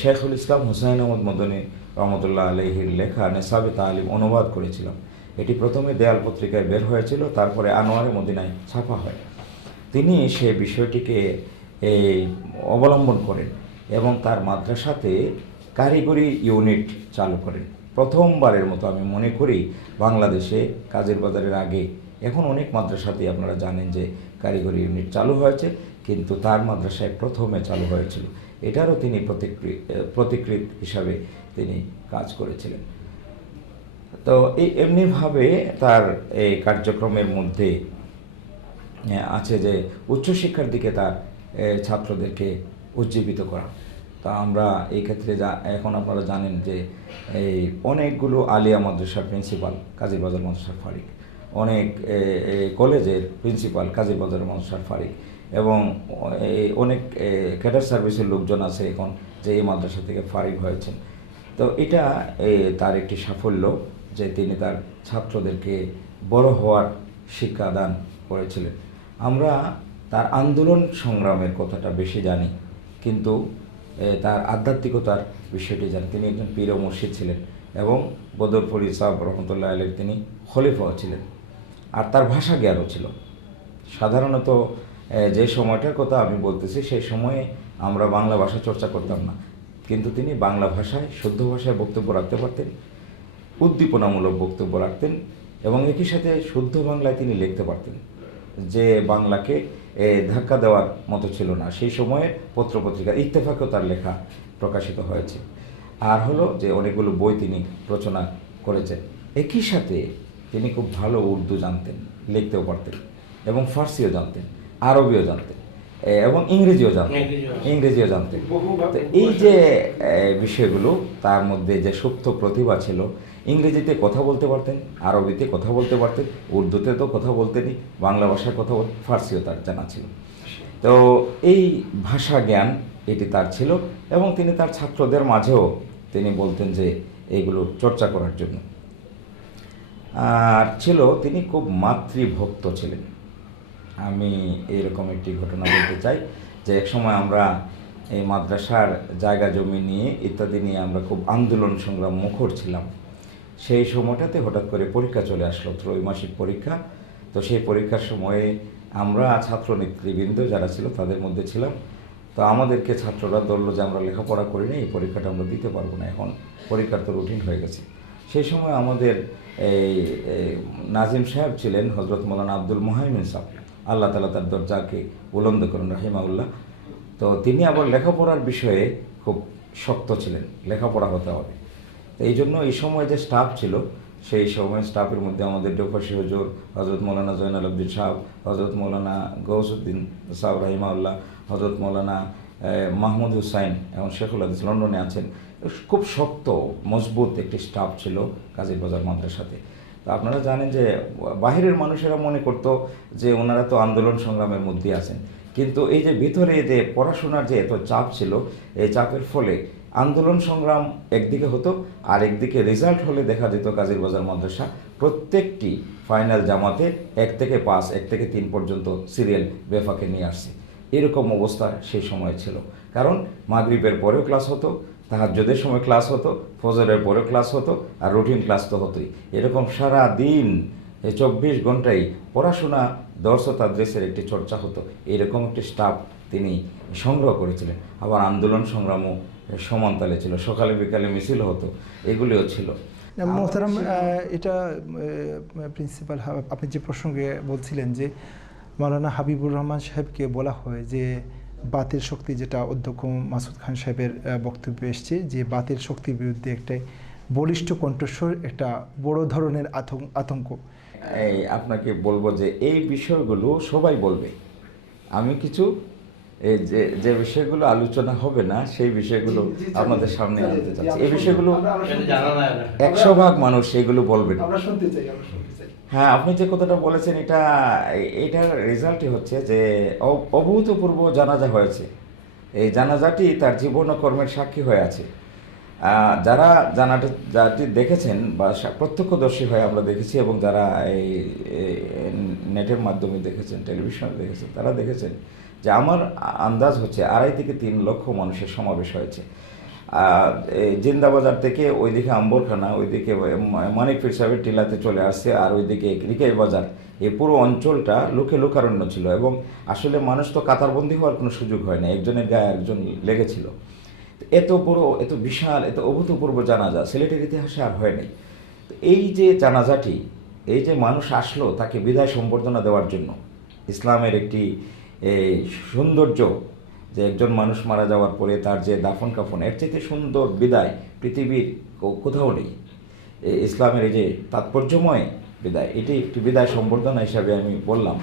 শেখুল ইসলাম হুসাইন আহমদ মদনী রহমতুল্লাহ আলাইহির লেখা নেসাবে তালিম অনুবাদ করেছিলাম। এটি প্রথমে দেয়াল পত্রিকায় বের হয়েছিল, তারপরে আনোয়ারে মদিনায় ছাপা হয়। তিনি সে বিষয়টিকে অবলম্বন করেন এবং তার মাদ্রাসাতে কারিগরি ইউনিট চালু করেন। প্রথমবারের মতো আমি মনে করি বাংলাদেশে কাজের বাজারের আগে, এখন অনেক মাদ্রাসাতেই আপনারা জানেন যে কারিগরি ইউনিট চালু হয়েছে, কিন্তু তার মাদ্রাসায় প্রথমে চালু হয়েছিল। এটারও তিনি প্রতিকৃত হিসাবে তিনি কাজ করেছিলেন। তো এমনিভাবে তার এই কার্যক্রমের মধ্যে আছে যে উচ্চশিক্ষার দিকে তার ছাত্রদেরকে উজ্জীবিত করা। তা আমরা এই ক্ষেত্রে এখন আপনারা জানেন যে এই অনেকগুলো আলিয়া মাদ্রাসার প্রিন্সিপাল কাজী বাজার মাদ্রাসার ফারিক, অনেক কলেজের প্রিন্সিপাল কাজী বাজার মাদ্রাসার ফারিক এবং অনেক ক্যাডার সার্ভিসের লোকজন আছে এখন যে এই মাদ্রাসা থেকে ফারিক হয়েছেন। তো এটা তার একটি সাফল্য যে তিনি তার ছাত্রদেরকে বড় হওয়ার শিক্ষাদান করেছিলেন। আমরা তার আন্দোলন সংগ্রামের কথাটা বেশি জানি, কিন্তু তার আধ্যাত্মিকতার বিষয়টি জানি। তিনি একজন পীর ও মুর্শিদ ছিলেন এবং বদরপুরি সাহেব রহমতুল্লাহ আলাইহির তিনি খলিফাও ছিলেন। আর তার ভাষা জ্ঞানও ছিল। সাধারণত যে সময়টার কথা আমি বলতেছি সেই সময়ে আমরা বাংলা ভাষা চর্চা করতাম না, কিন্তু তিনি বাংলা ভাষায়, শুদ্ধ ভাষায় বক্তব্য রাখতে পারতেন, উদ্দীপনামূলক বক্তব্য রাখতেন এবং একই সাথে শুদ্ধ বাংলায় তিনি লিখতে পারতেন, যে বাংলাকে ধাক্কা দেওয়ার মতো ছিল না। সেই সময়ে পত্রপত্রিকা ইত্তেফাকেও তার লেখা প্রকাশিত হয়েছে। আর হলো যে অনেকগুলো বই তিনি রচনা করেছেন। একই সাথে তিনি খুব ভালো উর্দু জানতেন, লিখতেও পারতেন এবং ফার্সিও জানতেন, আরবিও জানতেন এবং ইংরেজিও জানতেন। তো এই যে বিষয়গুলো, তার মধ্যে যে সুপ্ত প্রতিভা ছিল, ইংরেজিতে কথা বলতে পারতেন, আরবিতে কথা বলতে পারতেন, উর্দুতে তো কথা বলতেনই, বাংলা ভাষায় কথা বলতেন, ফার্সিও তার জানা ছিল। তো এই ভাষা জ্ঞান এটি তার ছিল এবং তিনি তার ছাত্রদের মাঝেও তিনি বলতেন যে এইগুলো চর্চা করার জন্য। আর ছিল তিনি খুব মাতৃভক্ত ছিলেন। আমি এইরকম একটি ঘটনা বলতে চাই যে এক সময় আমরা এই মাদ্রাসার জায়গা জমি নিয়ে ইত্যাদি নিয়ে আমরা খুব আন্দোলন সংগ্রাম মুখর ছিলাম। সেই সময়টাতে হঠাৎ করে পরীক্ষা চলে আসলো, ত্রৈমাসিক পরীক্ষা। তো সেই পরীক্ষার সময়ে আমরা ছাত্র নেতৃবৃন্দ যারা ছিল তাদের মধ্যে ছিলাম। তো আমাদেরকে ছাত্ররা ধরলো যে আমরা লেখাপড়া করি না, এই পরীক্ষাটা আমরা দিতে পারবো না, এখন পরীক্ষার তো রুটিন হয়ে গেছে। সেই সময় আমাদের এই নাজিম সাহেব ছিলেন হজরত মৌলানা আব্দুল মুহাইমিন সাহেব, আল্লাহ তাআলা তার দরজাকে বুলন্দ করেন রাহিমাহুল্লাহ। তো তিনি আবার লেখাপড়ার বিষয়ে খুব শক্ত ছিলেন, লেখাপড়া হতে হবে। তো এই জন্য এই সময় যে স্টাফ ছিল, সেই সময় স্টাফের মধ্যে আমাদের ডোফাসি হুজুর, হজরত মৌলানা জয়নাল আবদিন সাহেব, হজরত মৌলানা গৌসুদ্দিন সাহেব রাহিমাহুল্লাহ, হজরত মৌলানা মাহমুদ হুসাইন এবং শেখুল হাদিস লন্ডনে আছেন। খুব শক্ত মজবুত একটি স্টাফ ছিল কাজীর বাজার মাদ্রাসাতে। তো আপনারা জানেন যে বাহিরের মানুষেরা মনে করতো যে ওনারা তো আন্দোলন সংগ্রামের মধ্যে আছেন, কিন্তু এই যে ভিতরে যে পড়াশোনার যে এত চাপ ছিল, এই চাপের ফলে আন্দোলন সংগ্রাম একদিকে হতো, আর একদিকে রেজাল্ট হলে দেখা যেত কাজীর বাজার মাদ্রাসা প্রত্যেকটি ফাইনাল জামাতে 1 থেকে 5, 1 থেকে 3 পর্যন্ত সিরিয়াল বেফাকে নিয়ে আসছে। এরকম অবস্থা সেই সময় ছিল, কারণ মাগরিবের পরেও ক্লাস হতো, তাহাজ্জুদের সময় ক্লাস হতো, ফজরের পরেও ক্লাস হতো, আর রুটিন ক্লাস তো হতোই। এরকম সারা দিন 24 ঘন্টায় পড়াশোনা, দর্স তাদরিসের একটি চর্চা হতো। এরকম একটি স্টাফ তিনি সংগ্রহ করেছিলেন। আবার আন্দোলন সংগ্রামও সমানতালে ছিল, সকালে বিকালে মিছিল হতো, এগুলিও ছিল। মোহতারাম, এটা প্রিন্সিপাল আপনি যে প্রসঙ্গে বলছিলেন যে মাওলানা হাবিবুর রহমান সাহেবকে বলা হয় যে বাতের শক্তি, যেটা অধ্যক্ষ মাসুদ খান সাহেবের বক্তব্যে এসছে, যে বাতের শক্তির বিরুদ্ধে একটা বলিষ্ঠ কণ্ঠস্বর, একটা বড় ধরনের আতঙ্ক। এই আপনাকে বলবো যে এই বিষয়গুলো সবাই বলবে, আমি কিছু এই যে বিষয়গুলো আলোচনা হবে না সেই বিষয়গুলো আপনাদের সামনে আনতে চাচ্ছি। এই বিষয়গুলো 100% মানুষ এগুলো বলবেন। হ্যাঁ, আপনি যে কথাটা বলেছেন এটার রেজাল্টই হচ্ছে যে অভূতপূর্ব জানাজা হয়েছে। এই জানাজাটি তার জীবন ও কর্মের সাক্ষী হয়ে আছে। যারা জানাজাটি দেখেছেন বা প্রত্যক্ষদর্শী হয়ে আমরা দেখেছি, এবং যারা এই নেটের মাধ্যমে দেখেছেন, টেলিভিশনে দেখেছেন, তারা দেখেছেন যে আমার আন্দাজ হচ্ছে 2.5 থেকে 3 লক্ষ মানুষের সমাবেশ হয়েছে। জিন্দাবাজার থেকে ওইদিকে আম্বরখানা, ওইদিকে মানিক পীর সাহেবের টিলাতে চলে আসছে, আর ওইদিকে রিকাই বাজার, এই পুরো অঞ্চলটা লোকে লোকারণ্য ছিল। এবং আসলে মানুষ তো কাতারবন্দি হওয়ার কোনো সুযোগ হয় না, একজনের গায়ে একজন লেগেছিল। এত বড়, এত বিশাল, এত অভূতপূর্ব জানাজা সিলেটের ইতিহাসে আর হয় নাই। এই যে জানাজাটি, এই যে মানুষ আসলো তাকে বিদায় সম্বর্ধনা দেওয়ার জন্য, ইসলামের একটি সৌন্দর্য যে একজন মানুষ মারা যাওয়ার পরে তার যে দাফন কাফন, এর চাইতে সুন্দর বিদায় পৃথিবীর কোথাও নেই। ইসলামের এই যে তাৎপর্যময় বিদায়, এটি একটি বিদায় সম্বর্ধনা হিসাবে আমি বললাম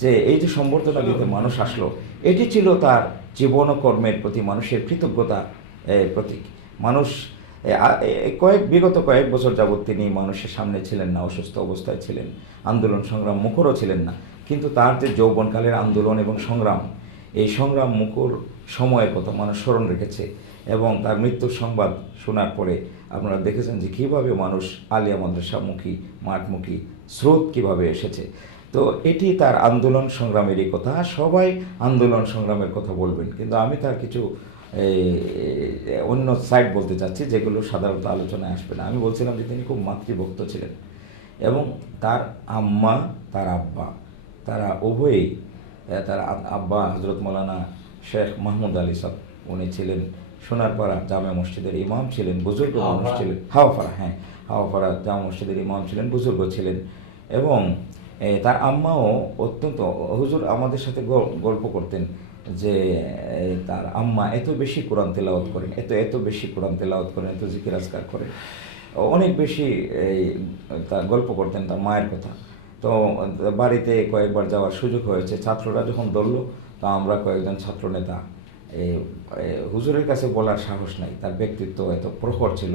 যে এই যে সম্বর্ধনা দিতে মানুষ আসলো, এটি ছিল তার জীবন ও কর্মের প্রতি মানুষের কৃতজ্ঞতা প্রতীক। মানুষ বিগত কয়েক বছর যাবৎ তিনি মানুষের সামনে ছিলেন না, অসুস্থ অবস্থায় ছিলেন, আন্দোলন সংগ্রাম মুখরও ছিলেন না, কিন্তু তার যে যৌবনকালের আন্দোলন এবং সংগ্রাম, এই সংগ্রাম মুখর সময়ের কথা মানুষ স্মরণ রেখেছে। এবং তার মৃত্যুর সংবাদ শোনার পরে আপনারা দেখেছেন যে কীভাবে মানুষ আলিয়া মাদ্রাসামুখী, মাঠমুখী স্রোত কীভাবে এসেছে। তো এটি তার আন্দোলন সংগ্রামেরই কথা। সবাই আন্দোলন সংগ্রামের কথা বলবেন, কিন্তু আমি তার কিছু অন্য সাইড বলতে চাচ্ছি যেগুলো সাধারণত আলোচনায় আসবে না। আমি বলছিলাম যে তিনি খুব মাতৃভক্ত ছিলেন, এবং তার আম্মা, তার আব্বা, তারা উভয়েই, তার আব্বা হজরত মৌলানা শেখ মাহমুদ আলী সাহেব, উনি ছিলেন সোনারপাড়া জামে মসজিদের ইমাম ছিলেন, বুজুর্গ মানুষ ছিলেন। হাওয়াপাড়া জামে মসজিদের ইমাম ছিলেন, বুজুর্গ ছিলেন। এবং তার আম্মাও অত্যন্ত, হুজুর আমাদের সাথে গল্প করতেন যে তার আম্মা এত বেশি কোরআন তেলাওয়াত করেন, এত বেশি কোরআন তেলাওয়াত করেন, এত জিকির আজকার করেন, অনেক বেশি তার গল্প করতেন তার মায়ের কথা। তো বাড়িতে কয়েকবার যাওয়ার সুযোগ হয়েছে। ছাত্ররা যখন ধরলো, তো আমরা কয়েকজন ছাত্র নেতা হুজুরের কাছে বলার সাহস নাই। তার ব্যক্তিত্ব এত প্রখর ছিল,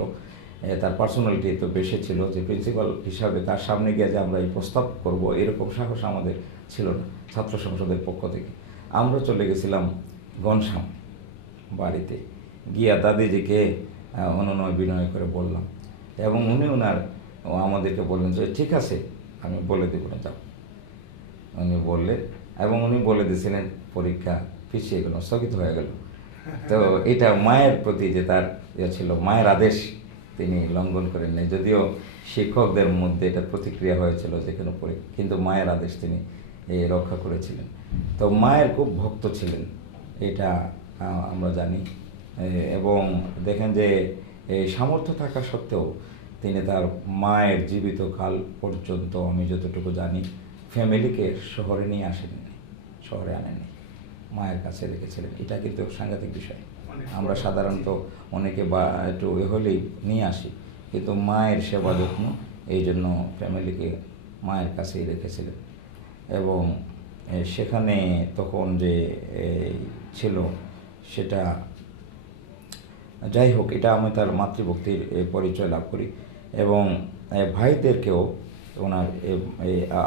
তার পার্সোনালিটি এত বেশি ছিল যে প্রিন্সিপাল হিসাবে তার সামনে গিয়ে যে আমরা এই প্রস্তাব করব, এরকম সাহস আমাদের ছিল না ছাত্র সংসদের পক্ষ থেকে। আমরা চলে গেছিলাম ঘনশ্যাম বাড়িতে, গিয়া দাদিজিকে অনুনয় বিনয় করে বললাম, এবং উনি আমাদেরকে বললেন যে ঠিক আছে, আমি বলে দেবো না, যাও। উনি বললেন, এবং উনি বলে দিয়েছিলেন পরীক্ষা পিছিয়ে গেল, স্থগিত হয়ে গেল। তো এটা মায়ের প্রতি যে তার ছিল, মায়ের আদেশ তিনি লঙ্ঘন করেন নাই। যদিও শিক্ষকদের মধ্যে এটা প্রতিক্রিয়া হয়েছিল যে কোনো কিন্তু মায়ের আদেশ তিনি রক্ষা করেছিলেন। তো মায়ের খুব ভক্ত ছিলেন, এটা আমরা জানি। এবং দেখেন যে সামর্থ্য থাকা সত্ত্বেও তিনি তার মায়ের জীবিত কাল পর্যন্ত, আমি যতটুকু জানি, ফ্যামিলিকে শহরে নিয়ে আসেননি, শহরে আনেননি, মায়ের কাছে রেখেছিলেন। এটা কিন্তু সাংঘাতিক বিষয়। আমরা সাধারণত অনেকে বা একটু হলেই নিয়ে আসি, কিন্তু মায়ের সেবা যত্ন এই জন্য ফ্যামিলিকে মায়ের কাছেই রেখেছিলেন। এবং সেখানে তখন যে ছিল সেটা, যাই হোক, এটা আমি তার মাতৃভক্তির পরিচয় লাভ করি। এবং ভাইদেরকেও, ওনার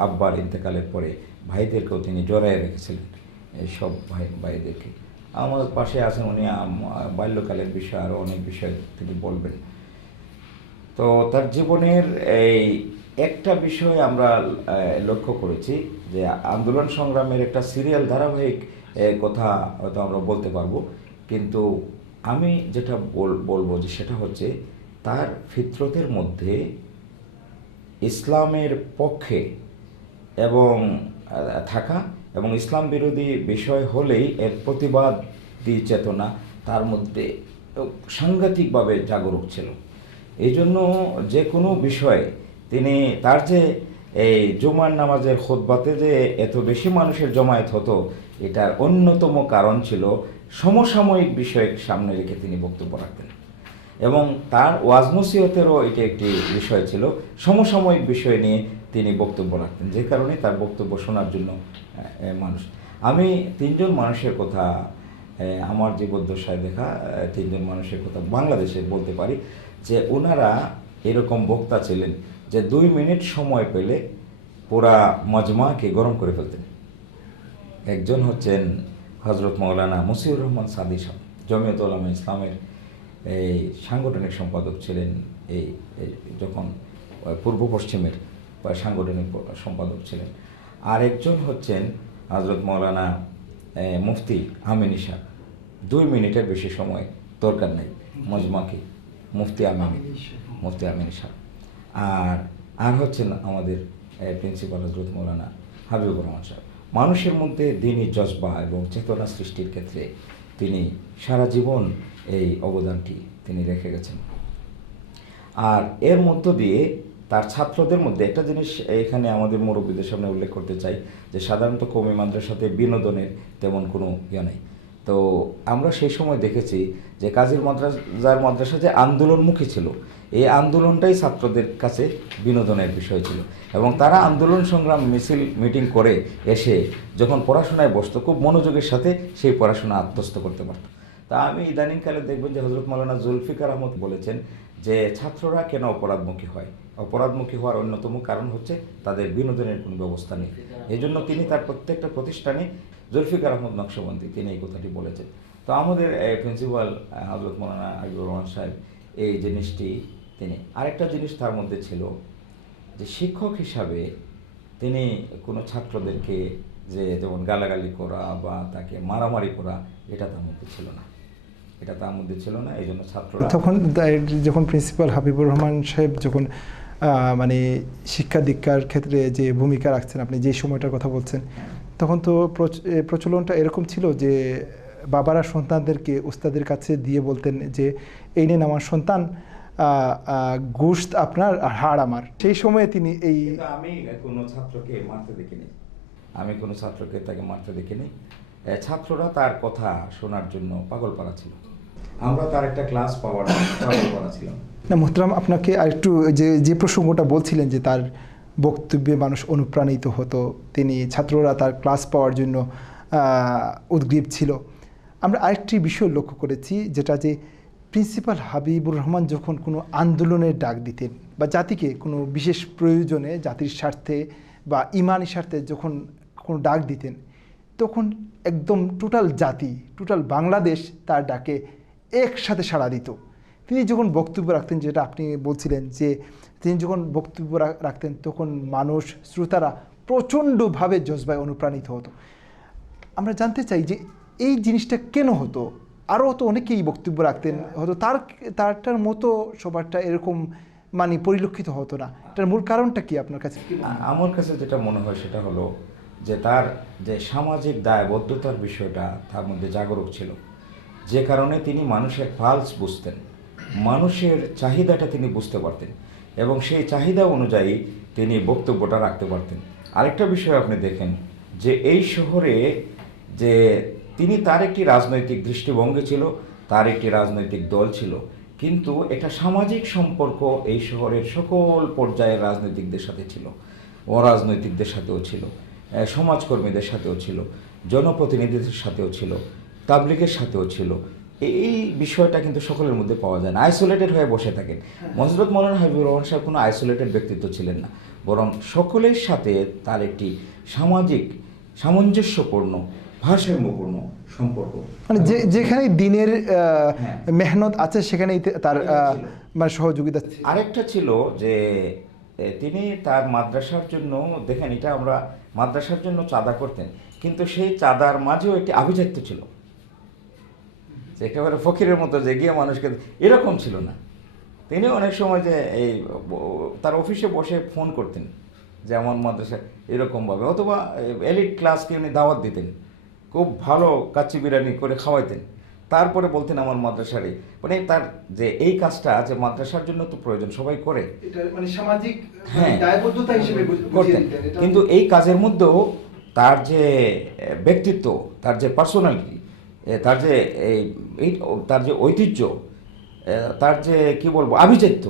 আব্বার ইন্তেকালের পরে ভাইদেরকেও তিনি জড়ায় রেখেছিলেন, সব ভাইদেরকে। আমার পাশে আছেন উনি, বাল্যকালের বিষয় আরও অনেক বিষয় তিনি বলবেন। তো তার জীবনের এই একটা বিষয় আমরা লক্ষ্য করেছি যে আন্দোলন সংগ্রামের একটা সিরিয়াল ধারাবাহিক কথা হয়তো আমরা বলতে পারবো, কিন্তু আমি যেটা বলবো যে সেটা হচ্ছে তার ফিতরতের মধ্যে ইসলামের পক্ষে এবং থাকা, এবং ইসলাম বিরোধী বিষয় হলেই এর প্রতিবাদী চেতনা তার মধ্যে সাংঘাতিকভাবে জাগরুক ছিল। এই জন্য যে কোনো বিষয়ে তিনি, তার যে এই জুমার নামাজের খুতবাতে যে এত বেশি মানুষের জমায়েত হতো, এটার অন্যতম কারণ ছিল সমসাময়িক বিষয় সামনে রেখে তিনি বক্তব্য রাখতেন। এবং তার ওয়াজ নসিহতেরও এটা একটি বিষয় ছিল, সমসাময়িক বিষয় নিয়ে তিনি বক্তব্য রাখতেন, যে কারণে তার বক্তব্য শোনার জন্য মানুষ। আমি তিনজন মানুষের কথা, আমার জীবদ্দশায় দেখা তিনজন মানুষের কথা বাংলাদেশে বলতে পারি, যে ওনারা এরকম বক্তা ছিলেন যে 2 মিনিট সময় পেলে পুরা মজমাকে গরম করে ফেলতেন। একজন হচ্ছেন হজরত মৌলানা মসিউর রহমান সাদি সাহেব, জমিয়ত উলামা ইসলামের এই সাংগঠনিক সম্পাদক ছিলেন, এই যখন পূর্ব পশ্চিমের সাংগঠনিক সম্পাদক ছিলেন। আর একজন হচ্ছেন হজরত মৌলানা মুফতি আমিনী সাহেব। 2 মিনিটের বেশি সময় দরকার নেই মজমাকে, মুফতি আমিনী সাহেব। আর হচ্ছেন আমাদের প্রিন্সিপাল হজরত মৌলানা হাবিবুর রহমান সাহেব। মানুষের মধ্যে দ্বীনি জজবা এবং চেতনা সৃষ্টির ক্ষেত্রে তিনি সারা জীবন এই অবদানটি তিনি রেখে গেছেন। আর এর মধ্য দিয়ে তার ছাত্রদের মধ্যে একটা জিনিস এখানে আমাদের মুরব্বীদের সামনে উল্লেখ করতে চাই, যে সাধারণত কওমি মাদ্রাসাতে বিনোদনের তেমন কোনো ইয়ে নেই। তো আমরা সেই সময় দেখেছি যে কাজীর মাদ্রাসা যে আন্দোলনমুখী ছিল, এই আন্দোলনটাই ছাত্রদের কাছে বিনোদনের বিষয় ছিল। এবং তারা আন্দোলন সংগ্রাম মিছিল মিটিং করে এসে যখন পড়াশোনায় বসতো, খুব মনোযোগের সাথে সেই পড়াশোনা আত্মস্থ করতে পারত। তা আমি ইদানিংকালে দেখবেন যে হজরত মৌলানা জুলফিকার আহমদ বলেছেন যে ছাত্ররা কেন অপরাধমুখী হয়, অপরাধমুখী হওয়ার অন্যতম কারণ হচ্ছে তাদের বিনোদনের কোনো ব্যবস্থা নেই। এই জন্য তিনি তার প্রত্যেকটা প্রতিষ্ঠানে, জুলফিকার আহমদ নকশবন্দি তিনি এই কথাটি বলেছেন। তো আমাদের প্রিন্সিপাল হজরত মৌলানা হাবিবুর রহমান সাহেব এই জিনিসটি, তিনি আরেকটা জিনিস তার মধ্যে ছিল যে শিক্ষক হিসাবে তিনি কোনো ছাত্রদেরকে যে যেমন গালাগালি করা বা তাকে মারামারি করা, এটা তার মধ্যে ছিল না, এই জন্য ছাত্ররা তখন যখন প্রিন্সিপাল হাবিবুর রহমান সাহেব যখন মানে শিক্ষা দীক্ষার ক্ষেত্রে যে ভূমিকা রাখছেন, আপনি যে সময়টার কথা বলছেন, তখন তো প্রচলনটা এরকম ছিল যে বাবারা সন্তানদেরকে উস্তাদের কাছে দিয়ে বলতেন যে এই নিন আমার সন্তান, গোশত আপনার আর হাড় আমার। সেই সময়ে তিনি এই, আমি কোনো ছাত্রকে মারতে দেখিনি, তাকে মারতে দেখিনি। ছাত্ররা তার কথা শোনার জন্য পাগলপাড়া ছিল, আমরা তার একটা ক্লাস পাওয়ার পাগলপাড়া ছিলাম। না মোহতারাম, আপনাকে আরেকটু যে প্রসঙ্গটা বলছিলেন যে তার বক্তব্যে মানুষ অনুপ্রাণিত হতো, তিনি ছাত্ররা তার ক্লাস পাওয়ার জন্য উদ্গ্রীব ছিল। আমরা আরেকটি বিষয় লক্ষ্য করেছি, যেটা যে প্রিন্সিপাল হাবিবুর রহমান যখন কোনো আন্দোলনের ডাক দিতেন বা জাতিকে কোনো বিশেষ প্রয়োজনে, জাতির স্বার্থে বা ইমানি স্বার্থে যখন কোনো ডাক দিতেন, তখন একদম টোটাল জাতি, টোটাল বাংলাদেশ তার ডাকে একসাথে সাড়া দিত। তিনি যখন বক্তব্য রাখতেন, যেটা আপনি বলছিলেন যে তিনি যখন বক্তব্য রাখতেন তখন মানুষ, শ্রোতারা প্রচণ্ডভাবে জজবায় অনুপ্রাণিত হতো। আমরা জানতে চাই যে এই জিনিসটা কেন হতো? আরও তো অনেকেই বক্তব্য রাখতেন, হয়তো তারটার মতো সবারটা এরকম মানে পরিলক্ষিত হতো না। এটার মূল কারণটা কি আপনার কাছে? আমার কাছে যেটা মনে হয় সেটা হলো যে তার যে সামাজিক দায়বদ্ধতার বিষয়টা তার মধ্যে জাগরুক ছিল, যে কারণে তিনি মানুষের পালস বুঝতেন, মানুষের চাহিদাটা তিনি বুঝতে পারতেন এবং সেই চাহিদা অনুযায়ী তিনি বক্তব্যটা রাখতে পারতেন। আরেকটা বিষয় আপনি দেখেন যে এই শহরে যে তিনি তার একটি রাজনৈতিক দৃষ্টিভঙ্গি ছিল, তার একটি রাজনৈতিক দল ছিল, কিন্তু একটা সামাজিক সম্পর্ক এই শহরের সকল পর্যায়ের রাজনৈতিকদের সাথে ছিল, অরাজনৈতিকদের সাথেও ছিল, সমাজকর্মীদের সাথেও ছিল, জনপ্রতিনিধিদের সাথেও ছিল, তাবলিগের সাথেও ছিল। এই বিষয়টা কিন্তু সকলের মধ্যে পাওয়া যায় না। আইসোলেটেড হয়ে বসে থাকেন। হযরত মাওলানা হাবিবুর রহমান সাহেব কোনো আইসোলেটেড ব্যক্তিত্ব ছিলেন না, বরং সকলের সাথে তার একটি সামাজিক সামঞ্জস্যপূর্ণ ভারসাম্যপূর্ণ সম্পর্ক, মানে যেখানে দিনের মেহনত আছে সেখানেই তার মানে সহযোগিতা। আরেকটা ছিল যে তিনি তার মাদ্রাসার জন্য, দেখেন এটা আমরা মাদ্রাসার জন্য চাঁদা করতেন, কিন্তু সেই চাঁদার মাঝেও একটি আভিজাত্য ছিল, যে একেবারে ফকিরের মতো যে গিয়ে মানুষকে, এরকম ছিল না। তিনি অনেক সময় যে এই তার অফিসে বসে ফোন করতেন যে আমার মাদ্রাসা এরকমভাবে, অথবা এলিট ক্লাসকে উনি দাওয়াত দিতেন, খুব ভালো কাচ্চি বিরিয়ানি করে খাওয়াইতেন, তারপরে বলতেন আমার মাদ্রাসারই, মানে তার যে এই কাজটা যে মাদ্রাসার জন্য তো প্রয়োজন, সবাই করে, মানে সামাজিক দায়বদ্ধতা হিসেবে করতেন। কিন্তু এই কাজের মধ্যেও তার যে ব্যক্তিত্ব, তার যে পার্সোনালিটি, তার যে তার যে ঐতিহ্য, তার যে কি বলবো আভিজাত্য,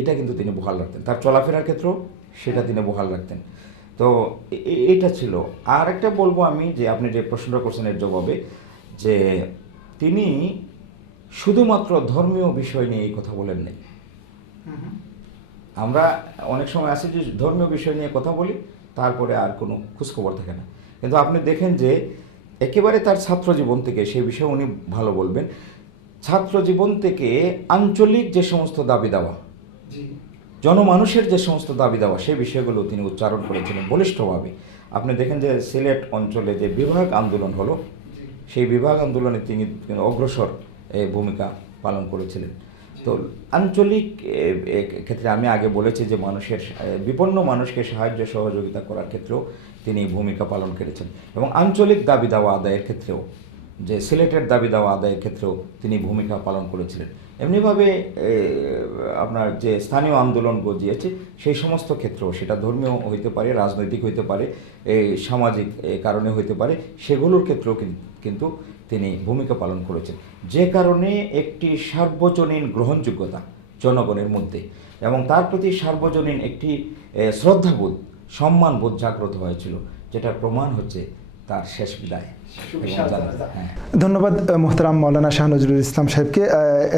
এটা কিন্তু তিনি বহাল রাখতেন। তার চলাফেরার ক্ষেত্রেও সেটা তিনি বহাল রাখতেন। তো এটা ছিল। আর একটা বলবো আমি, যে আপনি যে প্রশ্নটা করছেন এর জবাবে, যে তিনি শুধুমাত্র ধর্মীয় বিষয় নিয়ে এই কথা বলেন নাই। আমরা অনেক সময় আসি যে ধর্মীয় বিষয় নিয়ে কথা বলি, তারপরে আর কোনো খোঁজখবর থাকে না। কিন্তু আপনি দেখেন যে একেবারে তার ছাত্র জীবন থেকে, সেই বিষয়ে উনি ভালো বলবেন, ছাত্র জীবন থেকে আঞ্চলিক যে সমস্ত দাবি দাওয়া, জনমানুষের যে সমস্ত দাবি দাওয়া, সেই বিষয়গুলো তিনি উচ্চারণ করেছিলেন বলিষ্ঠভাবে। আপনি দেখেন যে সিলেট অঞ্চলে যে বিভাগ আন্দোলন হলো, সেই বিভাগ আন্দোলনে তিনি অগ্রসর ভূমিকা পালন করেছিলেন। তো আঞ্চলিক ক্ষেত্রে আমি আগে বলেছি যে মানুষের বিপন্ন মানুষকে সাহায্য সহযোগিতা করার ক্ষেত্রেও তিনি ভূমিকা পালন করেছেন, এবং আঞ্চলিক দাবি দাওয়া আদায়ের ক্ষেত্রেও, যে সিলেটের দাবি দাওয়া আদায়ের ক্ষেত্রেও তিনি ভূমিকা পালন করেছিলেন। এমনিভাবে আপনার যে স্থানীয় আন্দোলন গজিয়েছে, সেই সমস্ত ক্ষেত্রেও, সেটা ধর্মীয় হইতে পারে, রাজনৈতিক হইতে পারে, সামাজিক কারণে হইতে পারে, সেগুলোর ক্ষেত্রেও কিন্তু তিনি ভূমিকা পালন করেছেন, যে কারণে একটি সার্বজনীন গ্রহণযোগ্যতা জনগণের মধ্যে, এবং তার প্রতি সার্বজনীন একটি শ্রদ্ধাবোধ, সম্মানবোধ জাগ্রত হয়েছিল, যেটার প্রমাণ হচ্ছে তার শেষ বিদায়। ধন্যবাদ মোহতারাম মাওলানা শাহ নজরুল ইসলাম সাহেবকে,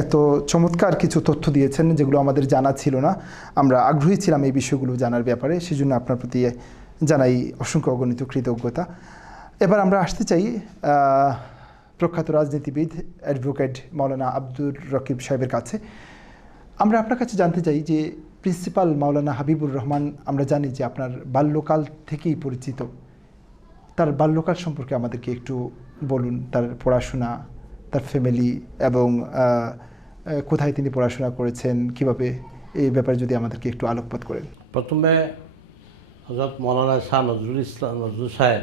এত চমৎকার কিছু তথ্য দিয়েছেন যেগুলো আমাদের জানা ছিল না। আমরা আগ্রহী ছিলাম এই বিষয়গুলো জানার ব্যাপারে, সেজন্য আপনার প্রতি জানাই অসংখ্য অগণিত কৃতজ্ঞতা। এবার আমরা আসতে চাই প্রখ্যাত রাজনীতিবিদ অ্যাডভোকেট মাওলানা আব্দুর রকিব সাহেবের কাছে। আমরা আপনার কাছে জানতে চাই যে প্রিন্সিপাল মাওলানা হাবিবুর রহমান, আমরা জানি যে আপনার বাল্যকাল থেকেই পরিচিত, তার বাল্যকাল সম্পর্কে আমাদেরকে একটু বলুন, তার পড়াশোনা, তার ফ্যামিলি, এবং কোথায় তিনি পড়াশোনা করেছেন, কিভাবে, এই ব্যাপারে যদি আমাদেরকে একটু আলোকপাত করেন। প্রথমে হযরত মাওলানা শাহ নজরুল সাহেব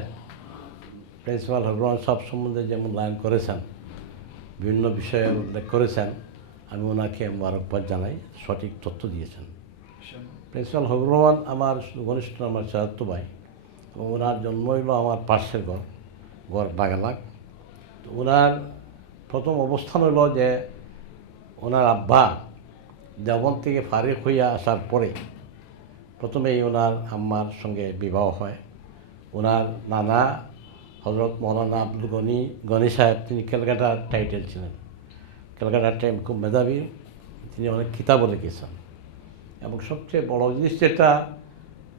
প্রিন্সিপাল হাবিবুর রহমান সাহেব সম্বন্ধে যে মূল্যায়ন করেছেন, বিভিন্ন বিষয়ে উল্লেখ করেছেন, আমি ওনাকে মোবারকবাদ জানাই, সঠিক তথ্য দিয়েছেন। প্রিন্সিপাল হাবিবুর রহমান আমার ঘনিষ্ঠ, আমার চাচাতো ভাই, এবং ওনার জন্ম হইল আমার পাশের ঘর বাগালাক। তো ওনার প্রথম অবস্থান হলো যে ওনার আব্বা দেওবন্দ থেকে ফারিক হইয়া আসার পরে প্রথমেই ওনার আম্মার সঙ্গে বিবাহ হয়। ওনার নানা হযরত মাওলানা আব্দুল গনি সাহেব, তিনি ক্যালকাটার টাইটেল ছিলেন, ক্যালকাটার টাইম খুব মেধাবী, তিনি অনেক কিতাবও লিখেছেন। এবং সবচেয়ে বড় জিনিস যেটা,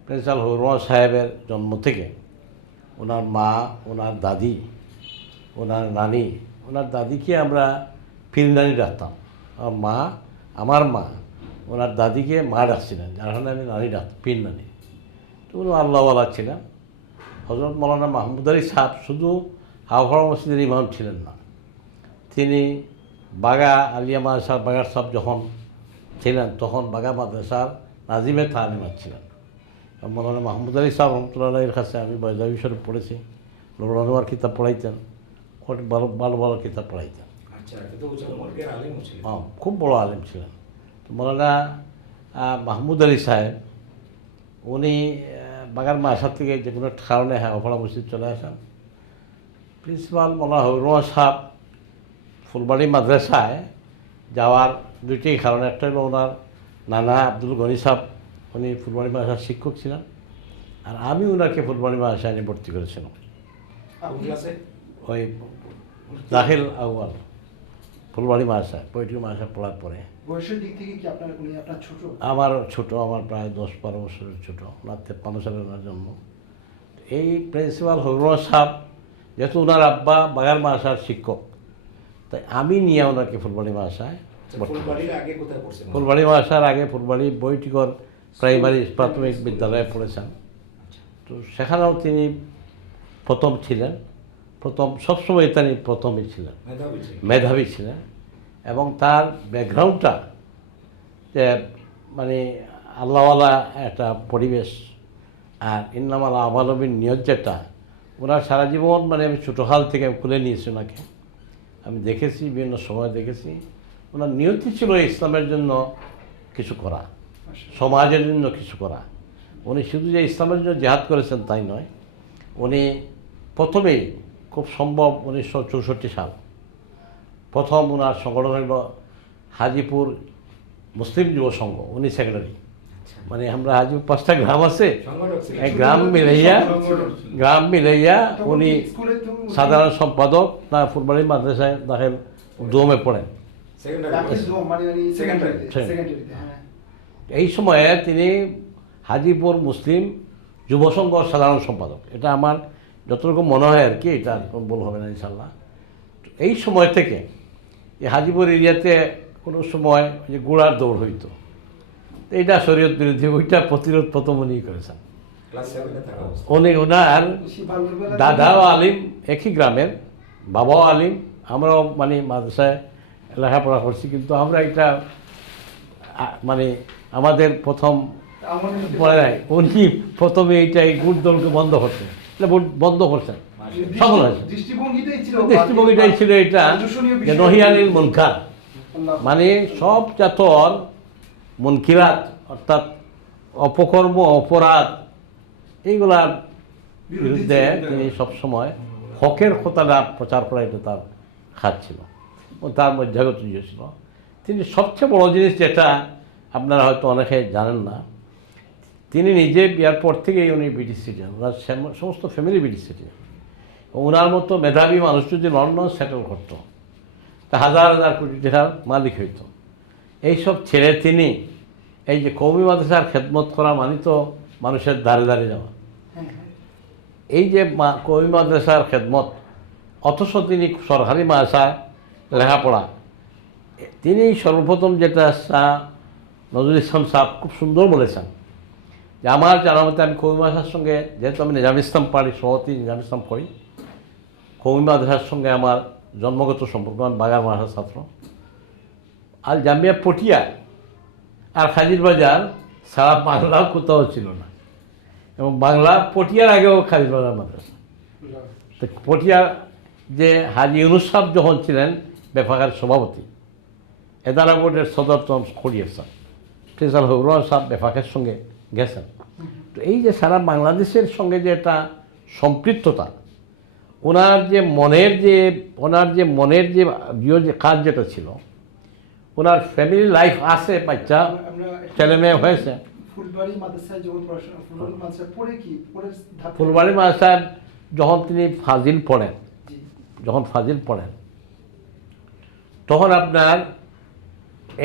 প্রিন্সিপাল হাবিবুর রহমান সাহেবের জন্ম থেকে ওনার মা, ওনার দাদি, ওনার নানি, ওনার দাদিকে আমরা পীর নানি ডাকতাম, আমার মা ওনার দাদিকে মা ডাকছিলেন, যার কারণে আমি নানি ডাকতাম, পীর নানি। তো উনি আল্লাহওয়ালা ছিলেন। হযরত মাওলানা মাহমুদ আলী সাহেব শুধু হাওড়া মসজিদের ইমাম ছিলেন না, তিনি বাগা আলিয়া মাদ্রাসার বাগার সাহেব যখন ছিলেন, তখন বাগা মাদ্রাসার নাজিমে তালিমাত ছিলেন। মৌলানা মাহমুদ আলী সাহেব রহমতুল্লাহের কাছে আমি বৈদাবী শরীফ পড়েছি। নুরুল আনোয়ার কিতাব পড়াইতেন, খুব ভালো ভালো ভালো কিতাব পড়াইতেন। খুব বড় আলেম ছিলেন। তো মৌলানা মাহমুদ আলী সাহেব উনি বাগার মাসার থেকে যে কোনো কারণে অফলা মসজিদ চলে আসেন। প্রিন্সিপাল মৌলানা হবিবুর সাহেব ফুলবাড়ি মাদ্রাসায় যাওয়ার দুইটি কারণ। একটা হলো ওনার নানা আব্দুল গনি সাহেব, উনি ফুলবাড়ি মাদ্রাসার শিক্ষক ছিলেন, আর আমি ওনাকে ফুলবাড়ি মাদ্রাসায় নিয়ে ভর্তি করেছিলাম। ওই দাখিল আউয়াল ফুলবাড়ি মাদ্রাসায়, পৈতৃক মাদ্রাসায় পড়ার পরে। বয়সের দিক থেকে কি আপনার ছোট? আমার ছোট, আমার প্রায় 10-12 বছরের ছোটো। ওনার 53 সালে ওনার জন্ম। এই প্রিন্সিপাল হবিবুর সাহেব যেহেতু ওনার আব্বা বাগার মাদ্রাসার শিক্ষক, তাই আমি নিয়ে ওনাকে ফুলবাড়ি মাদ্রাসায়, ফুলবাড়ি মাদ্রাসার আগে ফুলবাড়ি বৈটিকর প্রাইমারি প্রাথমিক বিদ্যালয়ে পড়েছেন। তো সেখানেও তিনি প্রথম ছিলেন, সবসময় তিনি প্রথমই ছিলেন, মেধাবী ছিলেন। এবং তার ব্যাকগ্রাউন্ডটা যে মানে আল্লাহওয়ালা একটা পরিবেশ, আর ইন্নামাল আমালবিন নিয়ত যেটা, ওনার সারা জীবন মানে আমি ছোটোকাল থেকে খুলে নিয়েছি ওনাকে, আমি দেখেছি, বিভিন্ন সময় দেখেছি। ওনার নিয়তি ছিল ইসলামের জন্য কিছু করা, সমাজের জন্য কিছু করা। উনি শুধু যে ইসলামের জন্য জেহাদ করেছেন তাই নয়, উনি প্রথমেই খুব সম্ভব 1964 সাল প্রথম ওনার সংগঠন হল হাজিপুর মুসলিম যুব সংঘ, উনি সেক্রেটারি। মানে আমরা হাজিপুর 5টা গ্রাম আছে, এই গ্রাম মিলাইয়া উনি সাধারণ সম্পাদক। না ফুলবাড়ি মাদ্রাসায় দাখিল দোমে পড়েন। এই সময়ে তিনি হাজিপুর মুসলিম যুব সংঘ সাধারণ সম্পাদক। এটা আমার যতটুকু মনে হয় আর কি, এটা ভুল হবে না ইনশাল্লাহ। এই সময় থেকে এই হাজিপুর এরিয়াতে কোনো সময় যে গোড়ার দৌড় হইতো, এইটা শরীয়ত বিরোধী, ওইটা প্রতিরোধ প্রথম উনি করেছেন। উনি ওনার দাদাও আলিম, একই গ্রামের, বাবাও আলিম। আমরাও মানে মাদ্রাসায় লেখাপড়া করছি, কিন্তু আমরা এটা মানে আমাদের প্রথম পড়ে নাই। উনি প্রথমে এইটাই গুড দলকে বন্ধ করছেন, বন্ধ করছেন, সফল হয়েছে। দৃষ্টিভঙ্গিটাই ছিল এটা যে নহিয়ানিল মুনকার, মানে সব জাতর মুনকিরাত অর্থাৎ অপকর্ম, অপরাধ, এইগুলার বিরুদ্ধে তিনি সবসময় হকের কথাটা প্রচার করা, এটা তার কাজ ছিল, তার মধ্যাগত ছিল। তিনি সবচেয়ে বড় জিনিস যেটা আপনারা হয়তো অনেকে জানেন না, তিনি নিজে বিয়ার পর থেকেই উনি ব্রিটিশ সিটিজেন, ওনার সমস্ত ফ্যামিলি ব্রিটিশ সিটিজেন। ওনার মতো মেধাবী মানুষ যদি লন্ডন সেটেল করতো, তা হাজার হাজার কোটি টাকার মালিক হইতো। এইসব ছেড়ে তিনি এই যে কওমি মাদ্রাসার খেদমত করা মানে তো মানুষের দ্বারে দ্বারে যাওয়া, এই যে কওমি মাদ্রাসার খেদমত, অথচ তিনি সরকারি মাদ্রাসায় লেখাপড়া। তিনি সর্বপ্রথম যেটা শাহ নজরুল ইসলাম সাহেব খুব সুন্দর বলেছেন যে আমার জানার মতে, আমি কওমি মাদ্রাসার সঙ্গে, যেহেতু আমি নিজাম ইসলাম পাড়ি সভাপতি, নিজাম ইসলাম পড়ি, কওমি মাদ্রাসার সঙ্গে আমার জন্মগত সম্পর্ক। আমি বাগার মাদ্রাসার ছাত্র। আর জামিয়া পটিয়া আর খাজির বাজার সারা বাংলাও কোথাও ছিল না, এবং বাংলা পটিয়ার আগেও খাজির বাজার মাদ্রাসা। তো পটিয়া যে হাজি ইউনুস সাহেব যখন ছিলেন বেফাকার সভাপতি, এদারা বোর্ডের সদর তখন করিয়েছেন, প্রিন্সিপাল হবিবুর সাহেব বেফাকের সঙ্গে গেছেন। তো এই যে সারা বাংলাদেশের সঙ্গে যে একটা সম্পৃক্ততা, ওনার যে মনের যে কাজ যেটা ছিল, ওনার ফ্যামিলি লাইফ আছে, বাচ্চা ছেলে মেয়ে হয়েছে। ফুলবাড়ি মাদ্রাসায় যখন তিনি ফাজিল পড়েন, তখন আপনার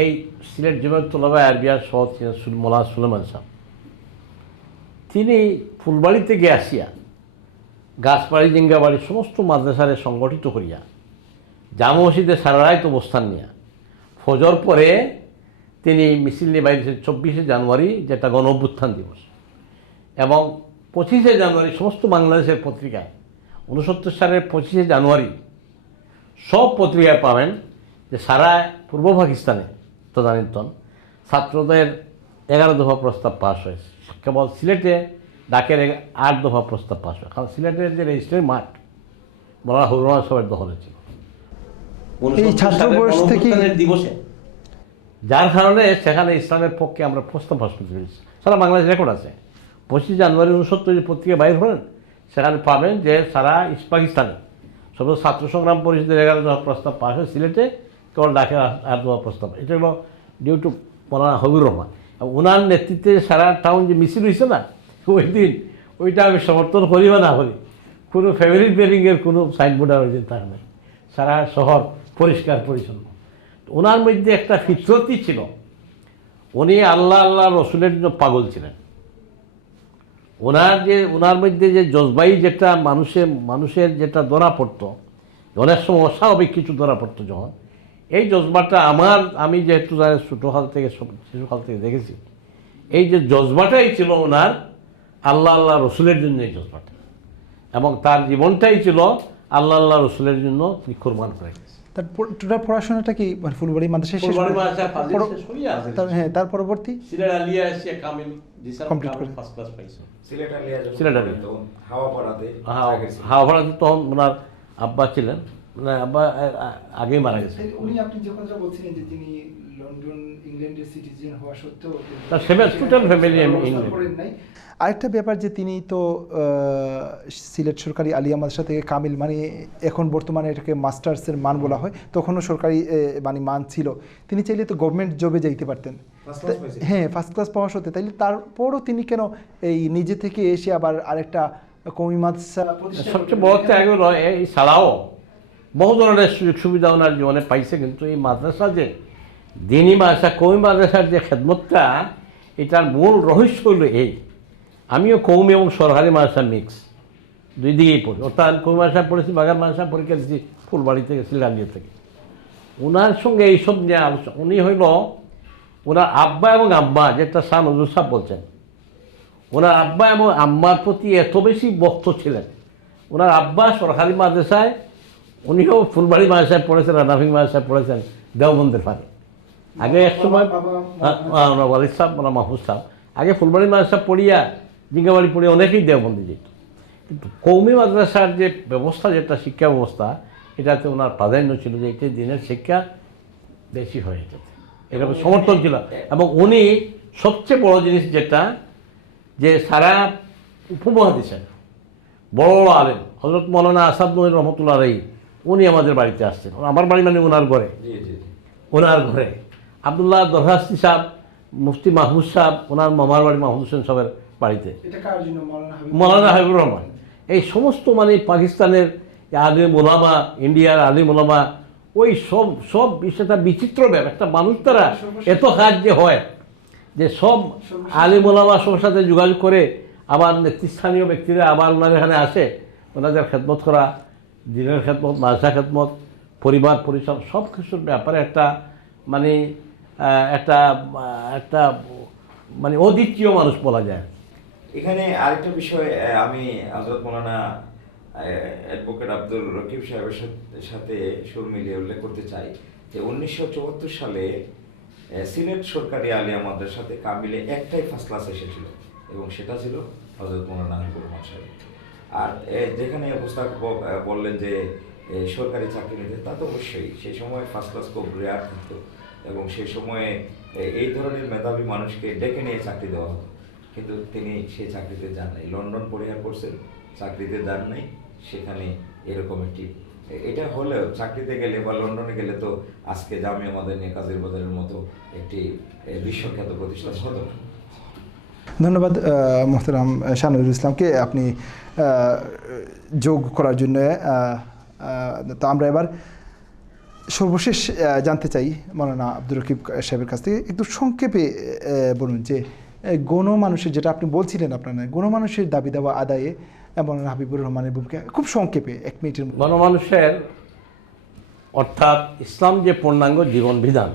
এই সিলেট জমিয়ত তোলাবা আরবিয়ার সহ ছিলেন মৌলানা সুলেমান সাহেব। তিনি ফুলবাড়িতে গিয়ে আসিয়া গাছবাড়ি, জিঙ্গাবাড়ি সমস্ত মাদ্রাসারে সংগঠিত করিয়া জামা মসজিদে সারা রাত অবস্থান নিয়ে ফজর পরে তিনি মিছিল নিয়ে বাইরে 24শে জানুয়ারি, যেটা গণ অভ্যুত্থান দিবস, এবং 25শে জানুয়ারি সমস্ত বাংলাদেশের পত্রিকায়, 69 সালের 25শে জানুয়ারি সব পত্রিকায় পাবেন যে সারা পূর্ব পাকিস্তানে তদানীন্তন ছাত্রদের 11 দফা প্রস্তাব পাস হয়েছে। কেবল সিলেটে ডাকের 8 দফা প্রস্তাব পাস হয়, কারণ সিলেটের যে রেজিস্ট্রির মাঠ মৌলানা হবিবুর রহমান সাহেবের দখলে ছিল এই ছাত্র বয়স থেকে দিবসে, যার কারণে সেখানে ইসলামের পক্ষে আমরা প্রস্তাব পাস করতে পেরেছি। সারা বাংলাদেশ রেকর্ড আছে। 25 জানুয়ারি 1970 পত্রিকা বাইর হলেন, সেখানে পাবেন যে সারা ইস্ট পাকিস্তানে সমস্ত ছাত্র সংগ্রাম পরিষদের 11 দফা প্রস্তাব পাস হয়, সিলেটে কেবল ডাকের 8 দফা প্রস্তাব। এটা হলো ডিউ টু মৌলানা হবিবুর রহমান। ওনার নেতৃত্বে সারা টাউন যে মিছিল হয়েছে না, ওই দিন ওইটা আমি সমর্থন করি বা না করি, কোনো ফ্যামিলি প্ল্যানিংয়ের কোনো সাইনবোর্ড আর ওই দিন তার নেই। সারা শহর পরিষ্কার পরিচ্ছন্ন। ওনার মধ্যে একটা ফিতরতি ছিল, উনি আল্লাহ আল্লাহ রসুলের জন্য পাগল ছিলেন। ওনার মধ্যে যে জজবাই যেটা মানুষের যেটা ধরা পড়তো, অনেক সময় অস্বাভাবিক কিছু ধরা পড়তো যখন, এই জজবাটা আমি যেহেতু ছোটোকাল থেকে শিশুকাল থেকে দেখেছি, এই যে জজবাটাই ছিল ওনার আল্লাহ আল্লাহ রসুলের জন্য এই জজবাটা, এবং তার জীবনটাই ছিল আল্লাহ আল্লাহ রসুলের জন্য তিনি কোরবান করে গেছেন। তার টোটাল পড়াশোনাটা কি মানে ফুলবাড়ি মাদ্রাসায় শেষ ফুলবাড়ি করে? মাদ্রাসা ফাজিল শেষ হইয়া আছে। হ্যাঁ, তার পরবর্তী সিলেট আলিয়া এসে কামিল Complete করে। ফার্স্ট ক্লাস পাইছে। সিলেট আলিয়া যখন সিলেট আলিয়া। তখন হাওয়াপাড়াতে হাওড়াতে তখন ওনার আব্বা ছিলেন, মানে আব্বা আগেই মারা গেছে। উনি আপনি যে কথাটা বলছিলেন যে তিনি লন্ডন ইংল্যান্ডের সিটিজেন হওয়া সত্ত্বেও তার টোটাল ফ্যামিলি ইংল্যান্ড। আরেকটা ব্যাপার যে তিনি তো সিলেট সরকারি আলিয়া মাদ্রাসা থেকে কামিল, মানে এখন বর্তমানে এটাকে মাস্টার্সের মান বলা হয়, তখনও সরকারি মানে মান ছিল। তিনি চাইলে তো গভর্নমেন্ট জবে যাইতে পারতেন। হ্যাঁ, ফার্স্ট ক্লাস পাওয়া সত্ত্বে, তাইলে তারপরও তিনি কেন এই নিজে থেকে এসে আবার আরেকটা কওমি মাদ্রাসা সবচেয়ে বড় ত্যাগ হলো এই ছাড়াও বহু ধরনের সুযোগ সুবিধা ওনার জীবনে পাইছে, কিন্তু এই মাদ্রাসা যে দিনী মাদ্রাসা কওমি মাদ্রাসার যে খেদমতটা, এটার মূল রহস্য হলো এই, আমিও কওমি এবং সরকারি মাদ্রাসা মিক্স দুই দিকেই পড়ি। অর্থাৎ কওমি মাদ্রাসা পড়েছি, বাগান মাদ্রাসা পরীক্ষা দিচ্ছি ফুলবাড়ি থেকে, সিলালিয়া থেকে। ওনার সঙ্গে এইসব নিয়ে আলোচনা, উনি হইল ওনার আব্বা এবং আম্মা, যেটা শাহ নজরুল সাহেব বলছেন, ওনার আব্বা এবং আম্মার প্রতি এত বেশি ভক্ত ছিলেন। ওনার আব্বা সরকারি মাদ্রাসায়, উনিও ফুলবাড়ি মাদ্রাসায় পড়েছেন, রানাফিং মাদ্রাসায় পড়েছেন, দেওবন্দের পারে। আগে এক সময় ওনার ওয়ালিদ সাহেব, ওনার মাহফুজ সাহেব, আগে ফুলবাড়ি মাদ্রাসা পড়িয়া জিঙ্গাবাড়ি পড়িয়া অনেকেই দেওবন্দি যেত। কিন্তু কওমি মাদ্রাসার যে ব্যবস্থা, যেটা শিক্ষা ব্যবস্থা, এটাতে ওনার প্রাধান্য ছিল যে এটি দিনের শিক্ষা বেশি হয়ে যেত, এরকম সমর্থন ছিল। এবং উনি সবচেয়ে বড় জিনিস যেটা, যে সারা উপমহাদেশের বড় আলেম হযরত মৌলানা আসাদ নঈর রহমতুল্লাহ আলাইহি, উনি আমাদের বাড়িতে আসছেন। আমার বাড়ি মানে ওনার ঘরে, ওনার ঘরে আবদুল্লাহ দরহাস্তি সাহেব, মুফতি মাহমুদ সাহেব, ওনার মামার বাড়ি মাহমুদ হোসেন সাহেবের বাড়িতে, মৌলানা হাবিবুর রহমান, এই সমস্ত মানে পাকিস্তানের আলিম ওলামা, ইন্ডিয়ার আলিম ওলামা, ওই সব বিষয়টা বিচিত্র ব্যাপার। একটা মানুষ দ্বারা এত কাজ যে হয়, যে সব আলিম ওলামা সবার সাথে যোগাযোগ করে আবার নেতৃস্থানীয় ব্যক্তিরা আবার ওনার এখানে আসে, ওনাদের খেদমত করা, দিনের খেদমত, মাদ্রাসা খেদমত, পরিবার পরিচালনা, সব কিছুর ব্যাপারে একটা মানে একটা মানে অদ্বিতীয় মানুষ বলা যায়। এখানে আরেকটা বিষয় আমি হযরত মৌলানা অ্যাডভোকেট আব্দুর রকিব সাহেবের সাথে সুর মিলিয়ে উল্লেখ করতে চাই যে 1974 সালে সিলেট সরকারি আলিয়া মাদ্রাসাতে কামিলে একটাই ফার্স্ট ক্লাস এসেছিল, এবং সেটা ছিল হযরত মৌলানা হাবিবুর রহমান সাহেব। আর যেখানে উপস্থাপক বললেন যে সরকারি চাকরি নিতে, তা তো অবশ্যই সেই সময় ফার্স্ট ক্লাস খুব রেয়ার থাকতো, এবং সেই সময়ে এই ধরনের মেধাবী মানুষকে ডেকে নিয়ে চাকরি দেওয়া হতো। কিন্তু তিনি সেই চাকরিতে যান নাই, লন্ডন পরীক্ষা করছেন, চাকরিতে যান নাই। সেখানে এরকম একটি, এটা হলেও চাকরিতে গেলে বা লন্ডনে গেলে তো আজকে জামিয়া মাদানিয়া কাজীর বাজারের মতো একটি বিশ্বখ্যাত প্রতিষ্ঠান হতো। ধন্যবাদ মোহতারাম শাহ নজরুল ইসলামকে আপনি যোগ করার জন্য। তো আমরা এবার সর্বশেষ জানতে চাই মৌলানা আব্দুর রকিব সাহেবের কাছ থেকে একটু সংক্ষেপে বলুন যে গণমানুষের, যেটা আপনি বলছিলেন আপনার গণমানুষের দাবি দাওয়া আদায়ে মৌলানা হাবিবুর রহমানের ভূমিকা খুব সংক্ষেপে 1 মিনিটের মধ্যে। গণমানুষের অর্থাৎ ইসলাম যে পূর্ণাঙ্গ জীবন বিধান,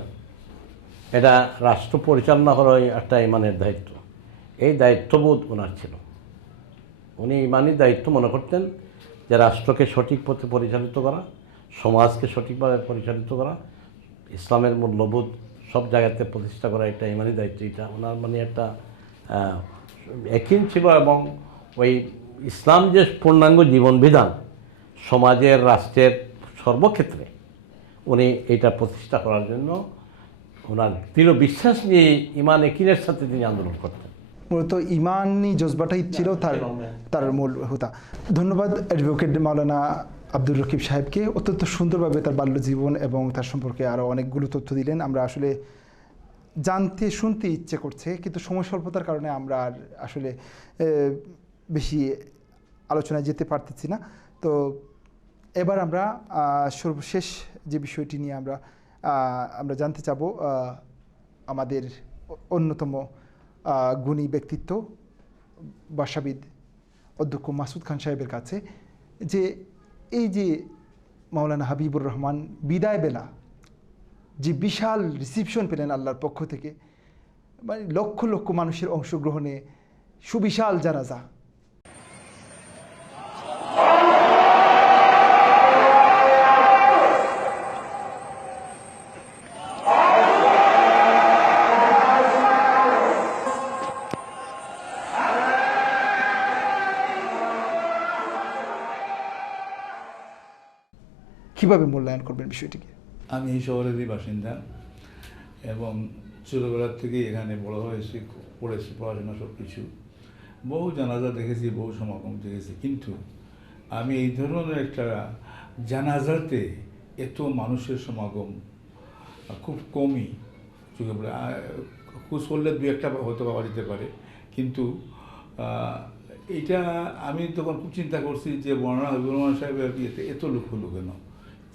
এটা রাষ্ট্র পরিচালনা করার একটা ইমানের দায়িত্ব। এই দায়িত্ববোধ ওনার ছিল। উনি ইমানি দায়িত্ব মনে করতেন যে রাষ্ট্রকে সঠিক পথে পরিচালিত করা, সমাজকে সঠিকভাবে পরিচালিত করা, ইসলামের মূল্যবোধ সব জায়গাতে প্রতিষ্ঠা করা, এটা ইমানি দায়িত্ব। এটা ওনার মানে একটা একই ছিল এবং ওই ইসলাম যে পূর্ণাঙ্গ জীবন বিধান সমাজের রাষ্ট্রের সর্বক্ষেত্রে উনি এটা প্রতিষ্ঠা করার জন্য ওনার দৃঢ় বিশ্বাস নিয়ে ইমান একিনের সাথে তিনি আন্দোলন করতেন। মূলত ইমানি জজবাটাই ছিল তার মূল হোতা। ধন্যবাদ অ্যাডভোকেট মাওলানা আব্দুর রকিব সাহেবকে, অত্যন্ত সুন্দরভাবে তার বাল্য জীবন এবং তার সম্পর্কে আরও অনেকগুলো তথ্য দিলেন। আমরা আসলে জানতে শুনতে ইচ্ছে করছে, কিন্তু সময় স্বল্পতার কারণে আমরা আর আসলে বেশি আলোচনায় যেতে পারতেছি না। তো এবার আমরা সর্বশেষ যে বিষয়টি নিয়ে আমরা জানতে চাবো আমাদের অন্যতম গুণী ব্যক্তিত্ব ভাষাবিদ অধ্যক্ষ মাসুদ খান সাহেবের কাছে, যে এই যে মাওলানা হাবিবুর রহমান বিদায় বেলা যে বিশাল রিসিপশন পেলেন আল্লাহর পক্ষ থেকে, মানে লক্ষ লক্ষ মানুষের অংশগ্রহণে সুবিশাল জানাজা, কীভাবে মূল্যায়ন করবেন বিষয়টিকে? আমি এই শহরেরই বাসিন্দা এবং ছোটোবেলার থেকেই এখানে বড় হয়েছি, পড়েছি, পড়াশোনা সব কিছু, বহু জানাজা দেখেছি, বহু সমাগম দেখেছি, কিন্তু আমি এই ধরনের একটা জানাজাতে এত মানুষের সমাগম খুব কমই চোখে পড়ে। খোঁজ করলে দু একটা হয়তো পাওয়া যেতে পারে, কিন্তু এইটা আমি তখন খুব চিন্তা করছি যে মৌলানা হাবিবুর রহমান সাহেবের ইয়েতে এত লোক হলো কেন।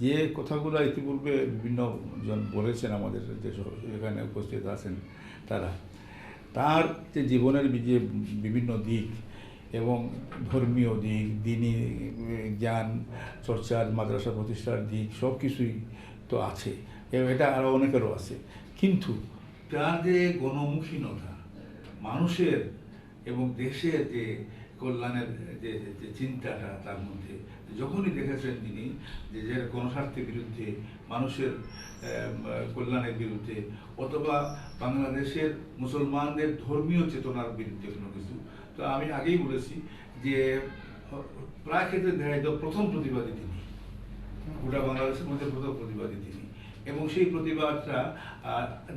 যে কথাগুলো ইতিপূর্বে বিভিন্ন জন বলেছেন আমাদের যে এখানে উপস্থিত আছেন তার যে জীবনের যে বিভিন্ন দিক এবং ধর্মীয় দিক, দ্বীনি জ্ঞান চর্চার, মাদ্রাসা প্রতিষ্ঠার দিক সব কিছুই তো আছে, এটা আরও অনেকেরও আছে, কিন্তু তার যে গণমুখীনতা, মানুষের এবং দেশের যে কল্যাণের যে চিন্তাটা তার মধ্যে, যখনই দেখেছেন তিনি যে গণস্বার্থের বিরুদ্ধে, মানুষের কল্যাণের বিরুদ্ধে, অথবা বাংলাদেশের মুসলমানদের ধর্মীয় চেতনার বিরুদ্ধে কোনো কিছু, তো আমি আগেই বলেছি যে প্রায় ক্ষেত্রে দেখা যেত প্রথম প্রতিবাদী তিনি, গোটা বাংলাদেশের মধ্যে প্রথম প্রতিবাদী তিনি, এবং সেই প্রতিবাদটা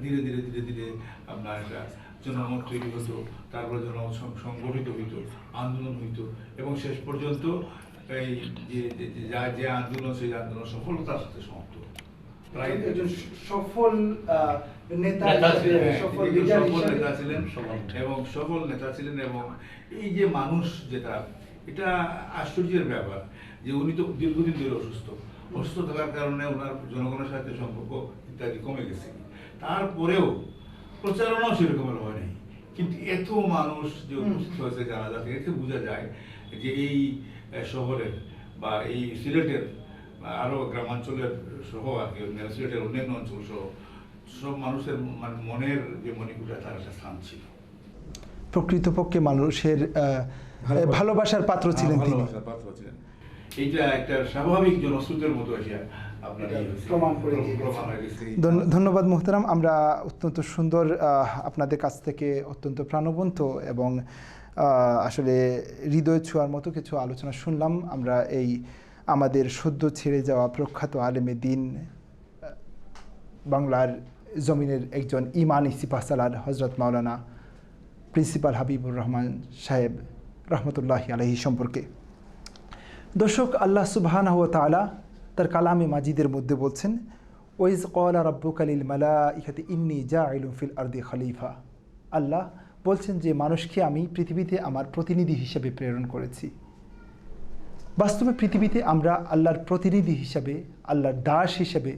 ধীরে ধীরে ধীরে ধীরে আপনার একটা জনমত তৈরি হতো, তারপরে জনমত সংগঠিত হইত, আন্দোলন হইত, এবং শেষ পর্যন্ত এই যে আন্দোলন, সেই আন্দোলন সফলতার সাথে সমাপ্ত। প্রায় একজন সফল নেতা ছিলেন এবং সফল নেতা ছিলেন। এবং এই যে মানুষ যেটা, এটা আশ্চর্যের ব্যাপার যে উনি তো দীর্ঘদিন ধরে অসুস্থ থাকার কারণে ওনার জনগণের সাথে সম্পর্ক ইত্যাদি কমে গেছে, তারপরেও প্রচারণাও সেরকমের হয় নাই, কিন্তু এত মানুষ যে উপস্থিত হয়েছে জানাজাতে, এতে বোঝা যায় যে এই শহরের বা এই সিলেটের আরও গ্রামাঞ্চলের সহ আর কি, সিলেটের অন্যান্য অঞ্চল সহ সব মানুষের মানে মনের যে মণিপুরা, তার একটা স্থান ছিল। প্রকৃতপক্ষে মানুষের ভালোবাসার পাত্র ছিলেন তিনি। এইটা একটা স্বাভাবিক জনস্রোতের মতো আসিয়া ধন্যবাদ মোহতারাম। আমরা অত্যন্ত সুন্দর আপনাদের কাছ থেকে অত্যন্ত প্রাণবন্ত এবং আসলে হৃদয় ছোঁয়ার মতো কিছু আলোচনা শুনলাম। আমরা এই আমাদের সদ্য ছেড়ে যাওয়া প্রখ্যাত আলেমে দিন, বাংলার জমিনের একজন ইমানি সিপাহসালার হজরত মাওলানা প্রিন্সিপাল হাবিবুর রহমান সাহেব রহমতুল্লাহি আলাইহি সম্পর্কে। দর্শক, আল্লাহ সুবহানাহু ওয়া তাআলা তার কালামে মাজিদের মধ্যে বলছেন, ওয়াইজ ক্বালা রাব্বুকা লিল মালাইকাতি ইন্নী জাইলুন ফিল আরদি খলিফা। আল্লাহ বলছেন যে মানুষকে আমি পৃথিবীতে আমার প্রতিনিধি হিসেবে প্রেরণ করেছি। বাস্তবে পৃথিবীতে আমরা আল্লাহর প্রতিনিধি হিসাবে, আল্লাহর দাস হিসাবে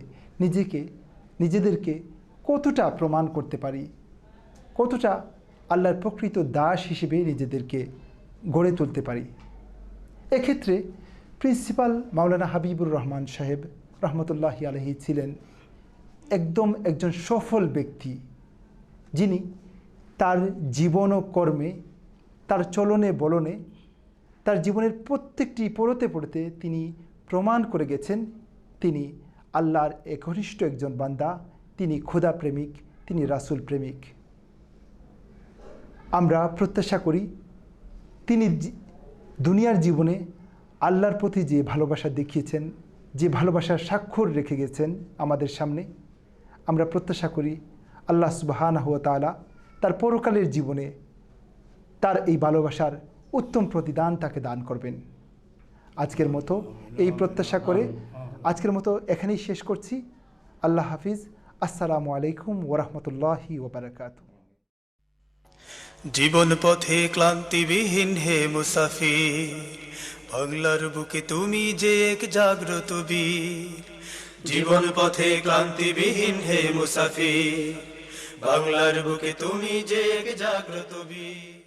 নিজেদেরকে কতটা প্রমাণ করতে পারি, কতটা আল্লাহর প্রকৃত দাস হিসেবে নিজেদেরকে গড়ে তুলতে পারি। এক্ষেত্রে প্রিন্সিপাল মাওলানা হাবিবুর রহমান সাহেব রহমতুল্লাহি আলাইহি ছিলেন একজন সফল ব্যক্তি, যিনি তার জীবন ও কর্মে, তার চলনে বলনে, তার জীবনের প্রত্যেকটি পড়তে পড়তে তিনি প্রমাণ করে গেছেন তিনি আল্লাহর একনিষ্ঠ একজন বান্দা, তিনি খোদা প্রেমিক, তিনি রাসূল প্রেমিক। আমরা প্রত্যাশা করি তিনি দুনিয়ার জীবনে আল্লাহর প্রতি যে ভালোবাসা দেখিয়েছেন, যে ভালোবাসার স্বাক্ষর রেখে গেছেন আমাদের সামনে, আমরা প্রত্যাশা করি আল্লাহ সুবহানাহু ওয়া তাআলা তার পরকালের জীবনে তার এই ভালোবাসার উত্তম প্রতিদান তাকে দান করবেন। আজকের মতো এই প্রত্যাশা করে আজকের মতো এখানেই শেষ করছি। আল্লাহ হাফিজ। আসসালামু আলাইকুম ওয়া রাহমাতুল্লাহি ওয়া বারাকাতুহু। জীবন পথে ক্লান্তিবিহীন হে মুসাফির, বাংলার বুকে তুমি যে এক জাগ্রত বীর। জীবন পথে ক্লান্তিবিহীন হে মুসাফির, বাংলার বুকে তুমি যে এক জাগ্রত বীর।